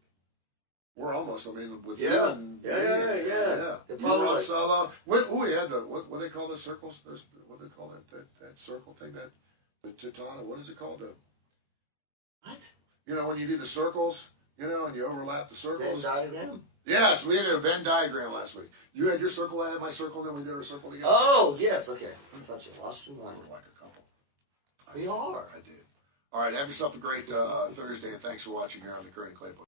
We're almost, with you and yeah. You were on solo. We had what do they call those circles? What do they call that circle thing? The Titana, what is it called? What? You know, when you do the circles, and you overlap the circles. Venn diagram? Yes, we did a Venn diagram last week. You had your circle, I had my circle, then we did our circle together. Oh, yes, okay. I thought you lost your mind. We're like a couple. We are. I did. All right, have yourself a great Thursday, and thanks for watching here on the Kurre and Klapow.